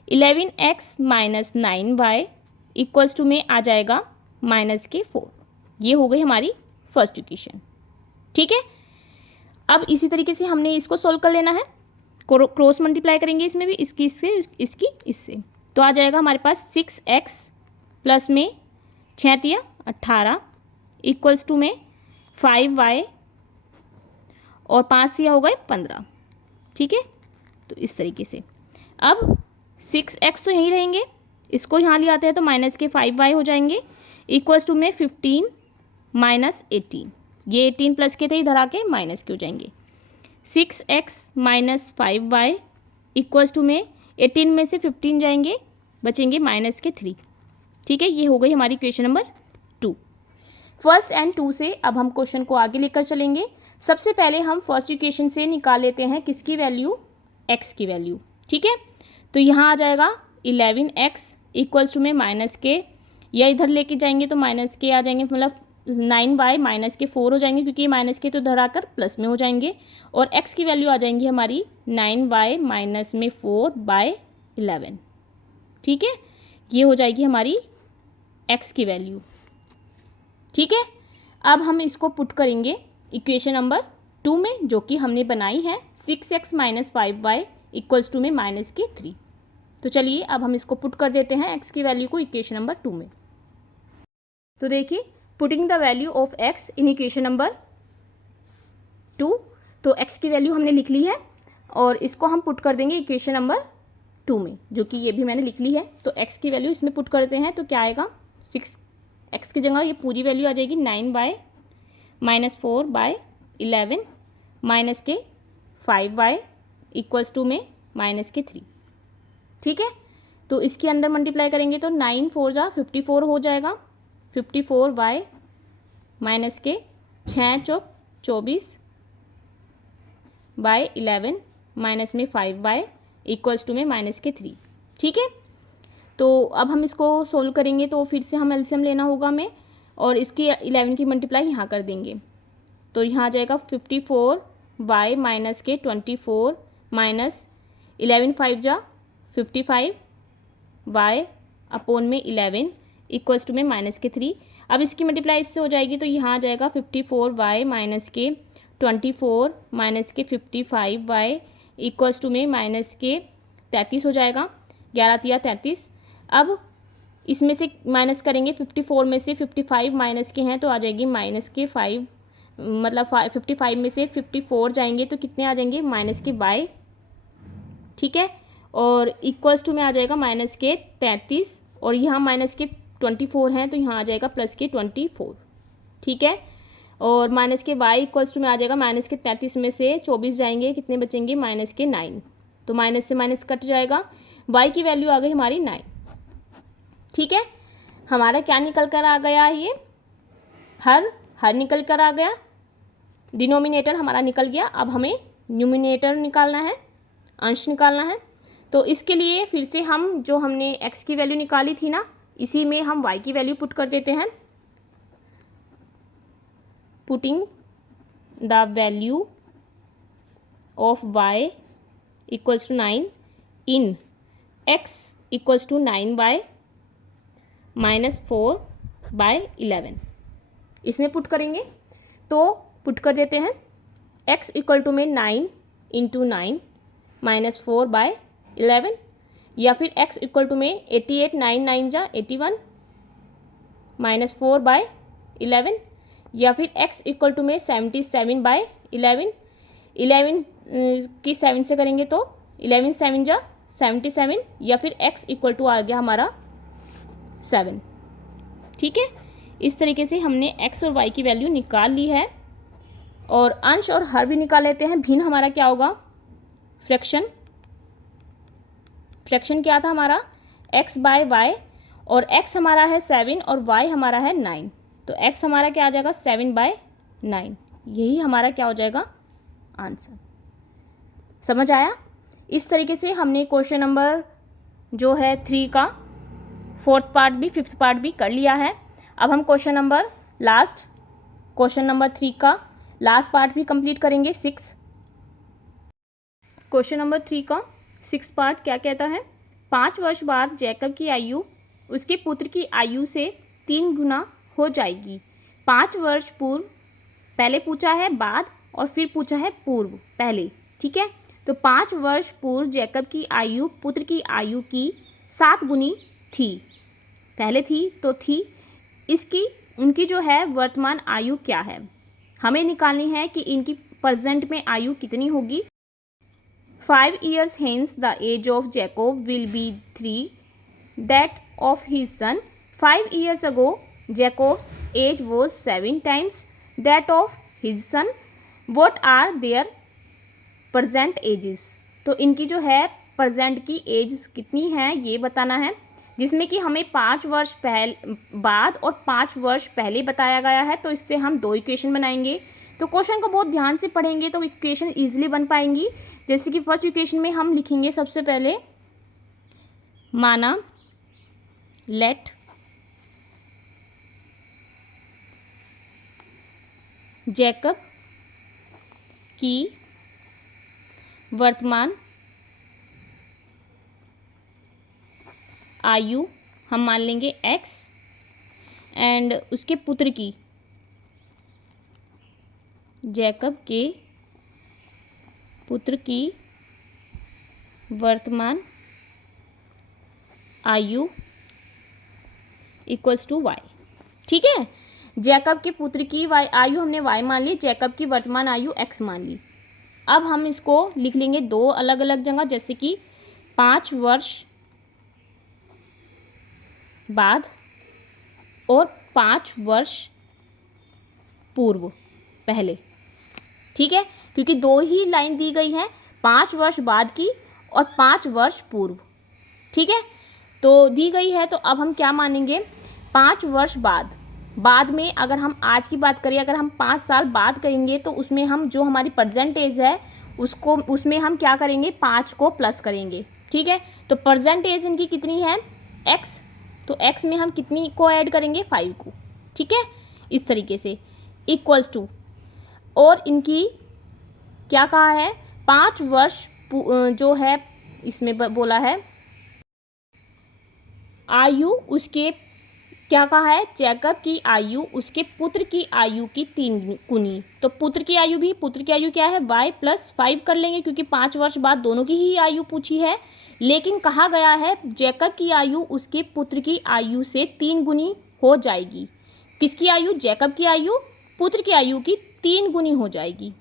11x minus 9y equals to में आ जाएगा -4। ये हो गई हमारी फर्स्ट इक्वेशन। ठीक है, अब इसी तरीके से हमने इसको सॉल्व कर लेना है, क्रॉस मल्टीप्लाई करेंगे इसमें भी, इसकी इससे, इसकी इससे, तो आ जाएगा हमारे पास 6x प्लस में 6 × 18 इक्वल्स टू में 5y और 5 हो गए 15। ठीक है, तो इस तरीके से अब 6x तो यहीं रहेंगे, इसको यहाँ ले आते हैं तो -5y हो जाएंगे, इक्वल्स टू में 15 - 18। ये 18 प्लस के थे, इधर आके माइनस के हो जाएंगे। 6x minus 5y equals to में 18 में से 15 जाएंगे, बचेंगे माइनस के 3। ठीक है, ये हो गई हमारी क्वेश्चन नंबर 2। फर्स्ट एंड 2 से अब हम क्वेश्चन को आगे लेकर चलेंगे। सबसे पहले हम फर्स्ट इक्वेशन से निकाल लेते हैं किसकी वैल्यू, x की वैल्यू। ठीक है, तो यहाँ आ जाएगा 11x इक्वल्स टू में माइनस के, या इधर लेके जाएंगे तो माइनस के आ जाएंगे, मतलब 9y माइनस के 4 हो जाएंगे, क्योंकि ये माइनस के तो इधर आकर प्लस में हो जाएंगे। और x की वैल्यू आ जाएंगी हमारी 9y माइनस में 4/11। ठीक है, ये हो जाएगी हमारी x की वैल्यू। ठीक है, अब हम इसको पुट करेंगे इक्वेशन नंबर 2 में, जो कि हमने बनाई है 6x minus 5y equals to में माइनस के 3। तो चलिए अब हम इसको पुट कर देते हैं x की वैल्यू को इक्वेशन नंबर 2 में। तो देखिए, putting the value of x in equation number 2, तो x की वैल्यू हमने लिख ली है और इसको हम पुट कर देंगे इक्वेशन नंबर 2 में, जो कि ये भी मैंने लिख ली है। तो x की वैल्यू इसमें पुट करते हैं तो क्या आएगा, 6x की जगह ये पूरी वैल्यू आ जाएगी 9y माइनस 4/11 माइनस के 5y इक्वल्स टू में माइनस के 3। ठीक है, तो इसके अंदर मल्टीप्लाई करेंगे तो 9 4 जा 54 हो जाएगा, 54y माइनस के 6 चौक 24/11 माइनस में 5y इक्वल्स टू में माइनस के 3। ठीक है, तो अब हम इसको सोल्व करेंगे तो फिर से हम एलसीएम लेना होगा हमें, और इसकी 11 की मल्टीप्लाई यहाँ कर देंगे तो यहाँ आ जाएगा 54y माइनस के 24 माइनस 11 5 जा 55y अपोन में 11 इक्वल्स टू में माइनस के 3। अब इसकी मल्टीप्लाई इससे हो जाएगी तो यहाँ आ जाएगा 54y माइनस के 24 माइनस के 55y इक्वल्स टू में माइनस के 33 हो जाएगा, 11 तिया 33। अब इसमें से माइनस करेंगे, 54 में से 55 माइनस के हैं तो आ जाएगी माइनस के 5, मतलब 55 में से 54 जाएंगे तो कितने आ जाएंगे, माइनस के y। ठीक है, और इक्वल्स टू में आ जाएगा माइनस के 33, और यहाँ माइनस के 24 हैं तो यहाँ आ जाएगा प्लस के 24। ठीक है, और माइनस के y इक्वल्स टू में आ जाएगा माइनस के 33 में से 24 जाएंगे, कितने बचेंगे, माइनस के 9। तो माइनस से माइनस कट जाएगा, y की वैल्यू आ गई हमारी 9। ठीक है, हमारा क्या निकल कर आ गया है, ये हर निकल कर आ गया, डिनोमिनेटर हमारा निकल गया। अब हमें न्यूमिनेटर निकालना है, अंश निकालना है। तो इसके लिए फिर से हम जो हमने x की वैल्यू निकाली थी ना, इसी में हम y की वैल्यू पुट कर देते हैं। Putting the value of y equals to 9 in x equals to 9y minus 4/11, इसमें पुट करेंगे तो पुट कर देते हैं x इक्वल टू में 9 इंटू 9 माइनस 4/11, या फिर x इक्वल टू में 88 9 9 जा 81 माइनस 4/11, या फिर x इक्वल टू में 77/11, 11 की 7 से करेंगे तो 11 7 जा 77, या फिर x इक्वल टू आ गया हमारा 7। ठीक है, इस तरीके से हमने x और y की वैल्यू निकाल ली है, और अंश और हर भी निकाल लेते हैं। भिन्न हमारा क्या होगा, फ्रैक्शन क्या था हमारा, x बाय y, और x हमारा है 7 और y हमारा है 9, तो x हमारा क्या आ जाएगा 7/9, यही हमारा क्या हो जाएगा आंसर। समझ आया? इस तरीके से हमने क्वेश्चन नंबर जो है 3 का 4th पार्ट भी 5th पार्ट भी कर लिया है। अब हम क्वेश्चन नंबर 3 का लास्ट पार्ट भी कंप्लीट करेंगे, 6। क्वेश्चन नंबर 3 का 6th पार्ट क्या कहता है, 5 वर्ष बाद जैकब की आयु उसके पुत्र की आयु से 3 गुना हो जाएगी। 5 वर्ष पूर्व, पहले पूछा है बाद और फिर पूछा है पूर्व पहले। ठीक है, तो 5 वर्ष पूर्व जैकब की आयु पुत्र की आयु की 7 गुनी थी, पहले थी तो थी। उनकी जो है वर्तमान आयु क्या है, हमें निकालनी है कि इनकी प्रेजेंट में आयु कितनी होगी। 5 years hence the age of Jacob will be 3 that of his son. 5 years ago Jacob's age was 7 times that of his son, what are their present ages. तो इनकी जो है प्रेजेंट की एज कितनी है ये बताना है, जिसमें कि हमें 5 वर्ष बाद और 5 वर्ष पहले बताया गया है। तो इससे हम 2 इक्वेशन बनाएंगे। तो क्वेश्चन को बहुत ध्यान से पढ़ेंगे तो इक्वेशन ईजिली बन पाएंगी। जैसे कि फर्स्ट इक्वेशन में हम लिखेंगे सबसे पहले, माना लेट जैकब की वर्तमान आयु हम मान लेंगे x एंड उसके पुत्र की, जैकब के पुत्र की वर्तमान आयु इक्वल्स टू y। ठीक है, जैकब के पुत्र की आयु हमने y मान ली, जैकब की वर्तमान आयु x मान ली। अब हम इसको लिख लेंगे 2 अलग अलग जगह, जैसे कि 5 वर्ष बाद और 5 वर्ष पूर्व पहले। ठीक है, क्योंकि 2 ही लाइन दी गई है, 5 वर्ष बाद की और 5 वर्ष पूर्व। ठीक है, तो दी गई है, तो अब हम क्या मानेंगे, 5 वर्ष बाद में अगर हम आज की बात करें, अगर हम 5 साल बाद करेंगे तो उसमें हम जो हमारी प्रेजेंट एज है उसमें हम क्या करेंगे, 5 को प्लस करेंगे। ठीक है, तो प्रेजेंट एज इनकी कितनी है, x, तो x में हम कितनी को ऐड करेंगे, 5 को। ठीक है, इस तरीके से इक्वल्स टू, और इनकी क्या कहा है, 5 वर्ष जो है इसमें बोला है आयु उसके, क्या कहा है, जैकब की आयु उसके पुत्र की आयु की 3 गुनी। तो पुत्र की आयु क्या है, y + 5 कर लेंगे, क्योंकि 5 वर्ष बाद दोनों की ही आयु पूछी है। लेकिन कहा गया है जैकब की आयु उसके पुत्र की आयु से 3 गुनी हो जाएगी। किसकी आयु, जैकब की आयु पुत्र की आयु की 3 गुनी हो जाएगी।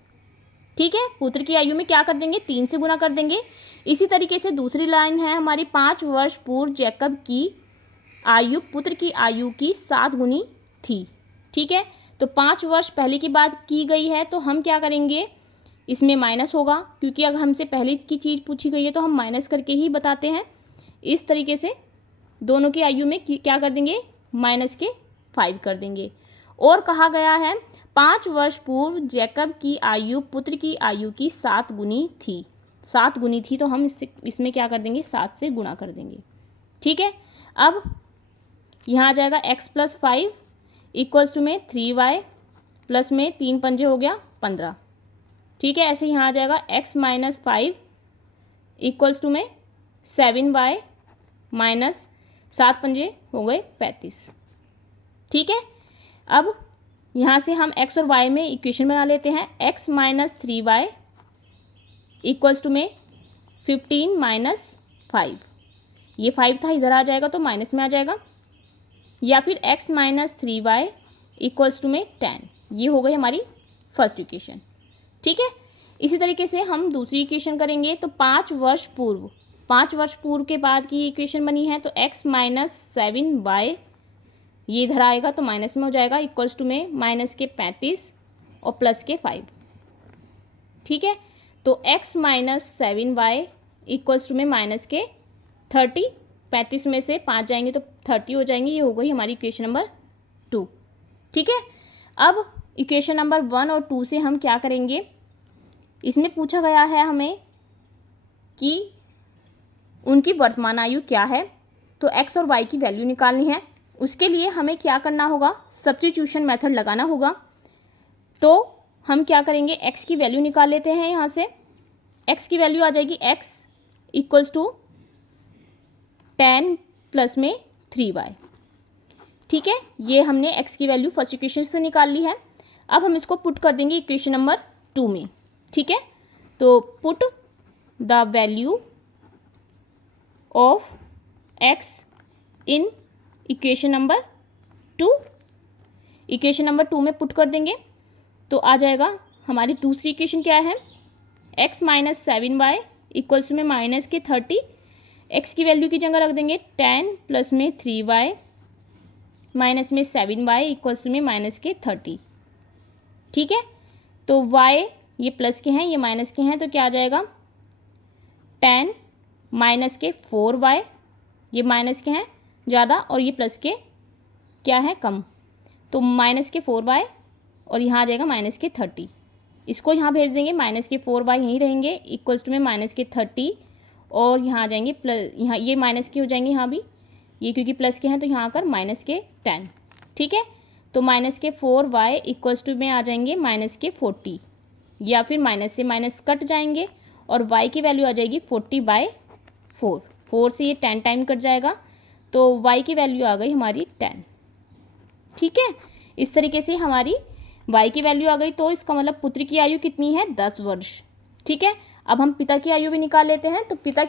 ठीक है, पुत्र की आयु में क्या कर देंगे, 3 से गुना कर देंगे। इसी तरीके से दूसरी लाइन है हमारी, 5 वर्ष पूर्व जैकब की आयु पुत्र की आयु की 7 गुनी थी। ठीक है, तो 5 वर्ष पहले की बात की गई है, तो हम क्या करेंगे, इसमें माइनस होगा, क्योंकि अगर हमसे पहले की चीज़ पूछी गई है तो हम माइनस करके ही बताते हैं। इस तरीके से दोनों की आयु में क्या कर देंगे, -5 कर देंगे। और कहा गया है 5 वर्ष पूर्व जैकब की आयु पुत्र की आयु की 7 गुनी थी। 7 गुनी थी, तो हम इसमें क्या कर देंगे, 7 से गुणा कर देंगे। ठीक है, अब यहाँ आ जाएगा x + 5 इक्वल्स टू में 3y प्लस में 3 पंजे हो गया 15। ठीक है, ऐसे यहाँ आ जाएगा x - 5 इक्वल्स टू में 7y माइनस 7 पंजे हो गए 35। ठीक है, अब यहाँ से हम x और y में इक्वेशन बना लेते हैं। x - 3y इक्वल्स टू में 15 - 5, ये 5 था, इधर आ जाएगा तो माइनस में आ जाएगा, या फिर x - 3y इक्वल्स टू में 10, ये हो गई हमारी फर्स्ट इक्वेशन। ठीक है, इसी तरीके से हम दूसरी इक्वेशन करेंगे। तो 5 वर्ष पूर्व के बाद की इक्वेशन बनी है, तो x - 7y ये इधर आएगा तो माइनस में हो जाएगा, इक्वल्स टू में -35 और +5। ठीक है, तो x - 7y इक्वल्स टू में -30, 35 में से 5 जाएंगे तो 30 हो जाएंगे, ये हो गई हमारी इक्वेशन नंबर 2। ठीक है, अब इक्वेशन नंबर 1 और 2 से हम क्या करेंगे, इसमें पूछा गया है हमें कि उनकी वर्तमान आयु क्या है, तो x और y की वैल्यू निकालनी है। उसके लिए हमें क्या करना होगा, सब्स्टिट्यूशन मेथड लगाना होगा। तो हम क्या करेंगे, x की वैल्यू निकाल लेते हैं। यहाँ से x की वैल्यू आ जाएगी x इक्वल्स टू 10 प्लस में 3y। ठीक है, ये हमने x की वैल्यू फर्स्ट इक्वेशन से निकाल ली है। अब हम इसको पुट कर देंगे इक्वेशन नंबर 2 में। ठीक है, तो put the value of x in equation number 2, equation number 2 में पुट कर देंगे तो आ जाएगा हमारी दूसरी इक्वेशन क्या है, x - 7y इक्वल्स में -30, x की वैल्यू की जगह रख देंगे 10 प्लस में 3y माइनस में 7y इक्वल्स में -30। ठीक है। तो y ये प्लस के हैं, ये माइनस के हैं, तो क्या आ जाएगा 10 माइनस के 4y, ये माइनस के हैं ज़्यादा और ये प्लस के क्या है कम, तो माइनस के 4y और यहाँ आ जाएगा माइनस के 30। इसको यहाँ भेज देंगे, माइनस के 4y यहीं रहेंगे, इक्वल्स टू में माइनस के 30 और यहाँ आ जाएंगे प्लस, यहाँ ये माइनस के हो जाएंगे, यहाँ भी ये क्योंकि प्लस के हैं तो यहाँ आकर माइनस के 10। ठीक है, तो माइनस के 4y इक्वल्स टू में आ जाएंगे माइनस के 40, या फिर माइनस से माइनस कट जाएंगे और y की वैल्यू आ जाएगी 40/4। 4 से ये 10 टाइम कट जाएगा, तो y की वैल्यू आ गई हमारी 10। ठीक है, इस तरीके से हमारी y की वैल्यू आ गई। तो इसका मतलब पुत्र की आयु कितनी है 10 वर्ष। ठीक है, अब हम पिता की आयु भी निकाल लेते हैं। तो पिता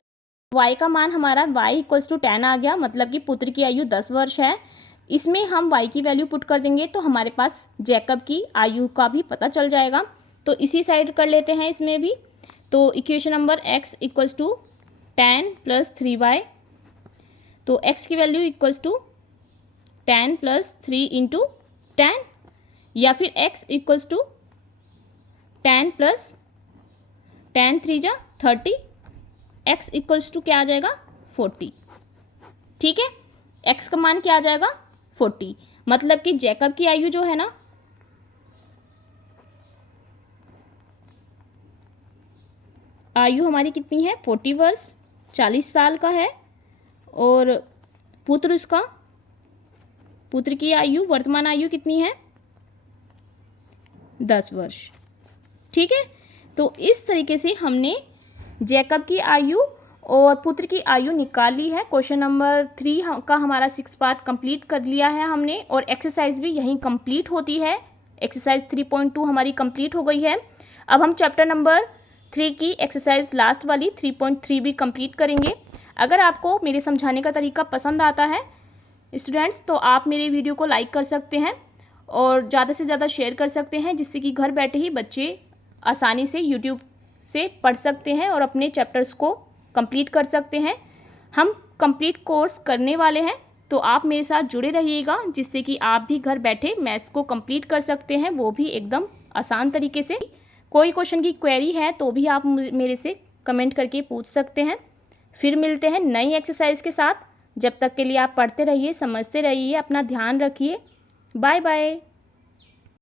y का मान हमारा y इक्वल्स टू 10 आ गया, मतलब कि पुत्र की आयु 10 वर्ष है। इसमें हम y की वैल्यू पुट कर देंगे तो हमारे पास जैकब की आयु का भी पता चल जाएगा। तो इसी साइड कर लेते हैं इसमें भी। तो equation number x equals to 10 + 3y, तो x की वैल्यू इक्वल्स टू 10 + 3 × 10, या फिर x equals to 10 + 10 3 × 30, x equals to क्या आ जाएगा 40। ठीक है, x का मान क्या आ जाएगा 40, मतलब कि जैकब की आयु जो है ना, आयु हमारी कितनी है 40 वर्ष, 40 साल का है। और पुत्र की आयु, वर्तमान आयु कितनी है 10 वर्ष। ठीक है, तो इस तरीके से हमने जैकब की आयु और पुत्र की आयु निकाल ली है। क्वेश्चन नंबर 3 का हमारा 6 पार्ट कंप्लीट कर लिया है हमने, और एक्सरसाइज भी यहीं कंप्लीट होती है। एक्सरसाइज 3.2 हमारी कंप्लीट हो गई है। अब हम चैप्टर नंबर 3 की एक्सरसाइज लास्ट वाली 3.3 भी कंप्लीट करेंगे। अगर आपको मेरे समझाने का तरीका पसंद आता है स्टूडेंट्स, तो आप मेरे वीडियो को लाइक कर सकते हैं और ज़्यादा से ज़्यादा शेयर कर सकते हैं, जिससे कि घर बैठे ही बच्चे आसानी से यूट्यूब से पढ़ सकते हैं और अपने चैप्टर्स को कंप्लीट कर सकते हैं। हम कंप्लीट कोर्स करने वाले हैं, तो आप मेरे साथ जुड़े रहिएगा, जिससे कि आप भी घर बैठे मैथ्स को कंप्लीट कर सकते हैं, वो भी एकदम आसान तरीके से। कोई क्वेश्चन की क्वेरी है तो भी आप मेरे से कमेंट करके पूछ सकते हैं। फिर मिलते हैं नई एक्सरसाइज के साथ। जब तक के लिए आप पढ़ते रहिए, समझते रहिए, अपना ध्यान रखिए। Bye bye.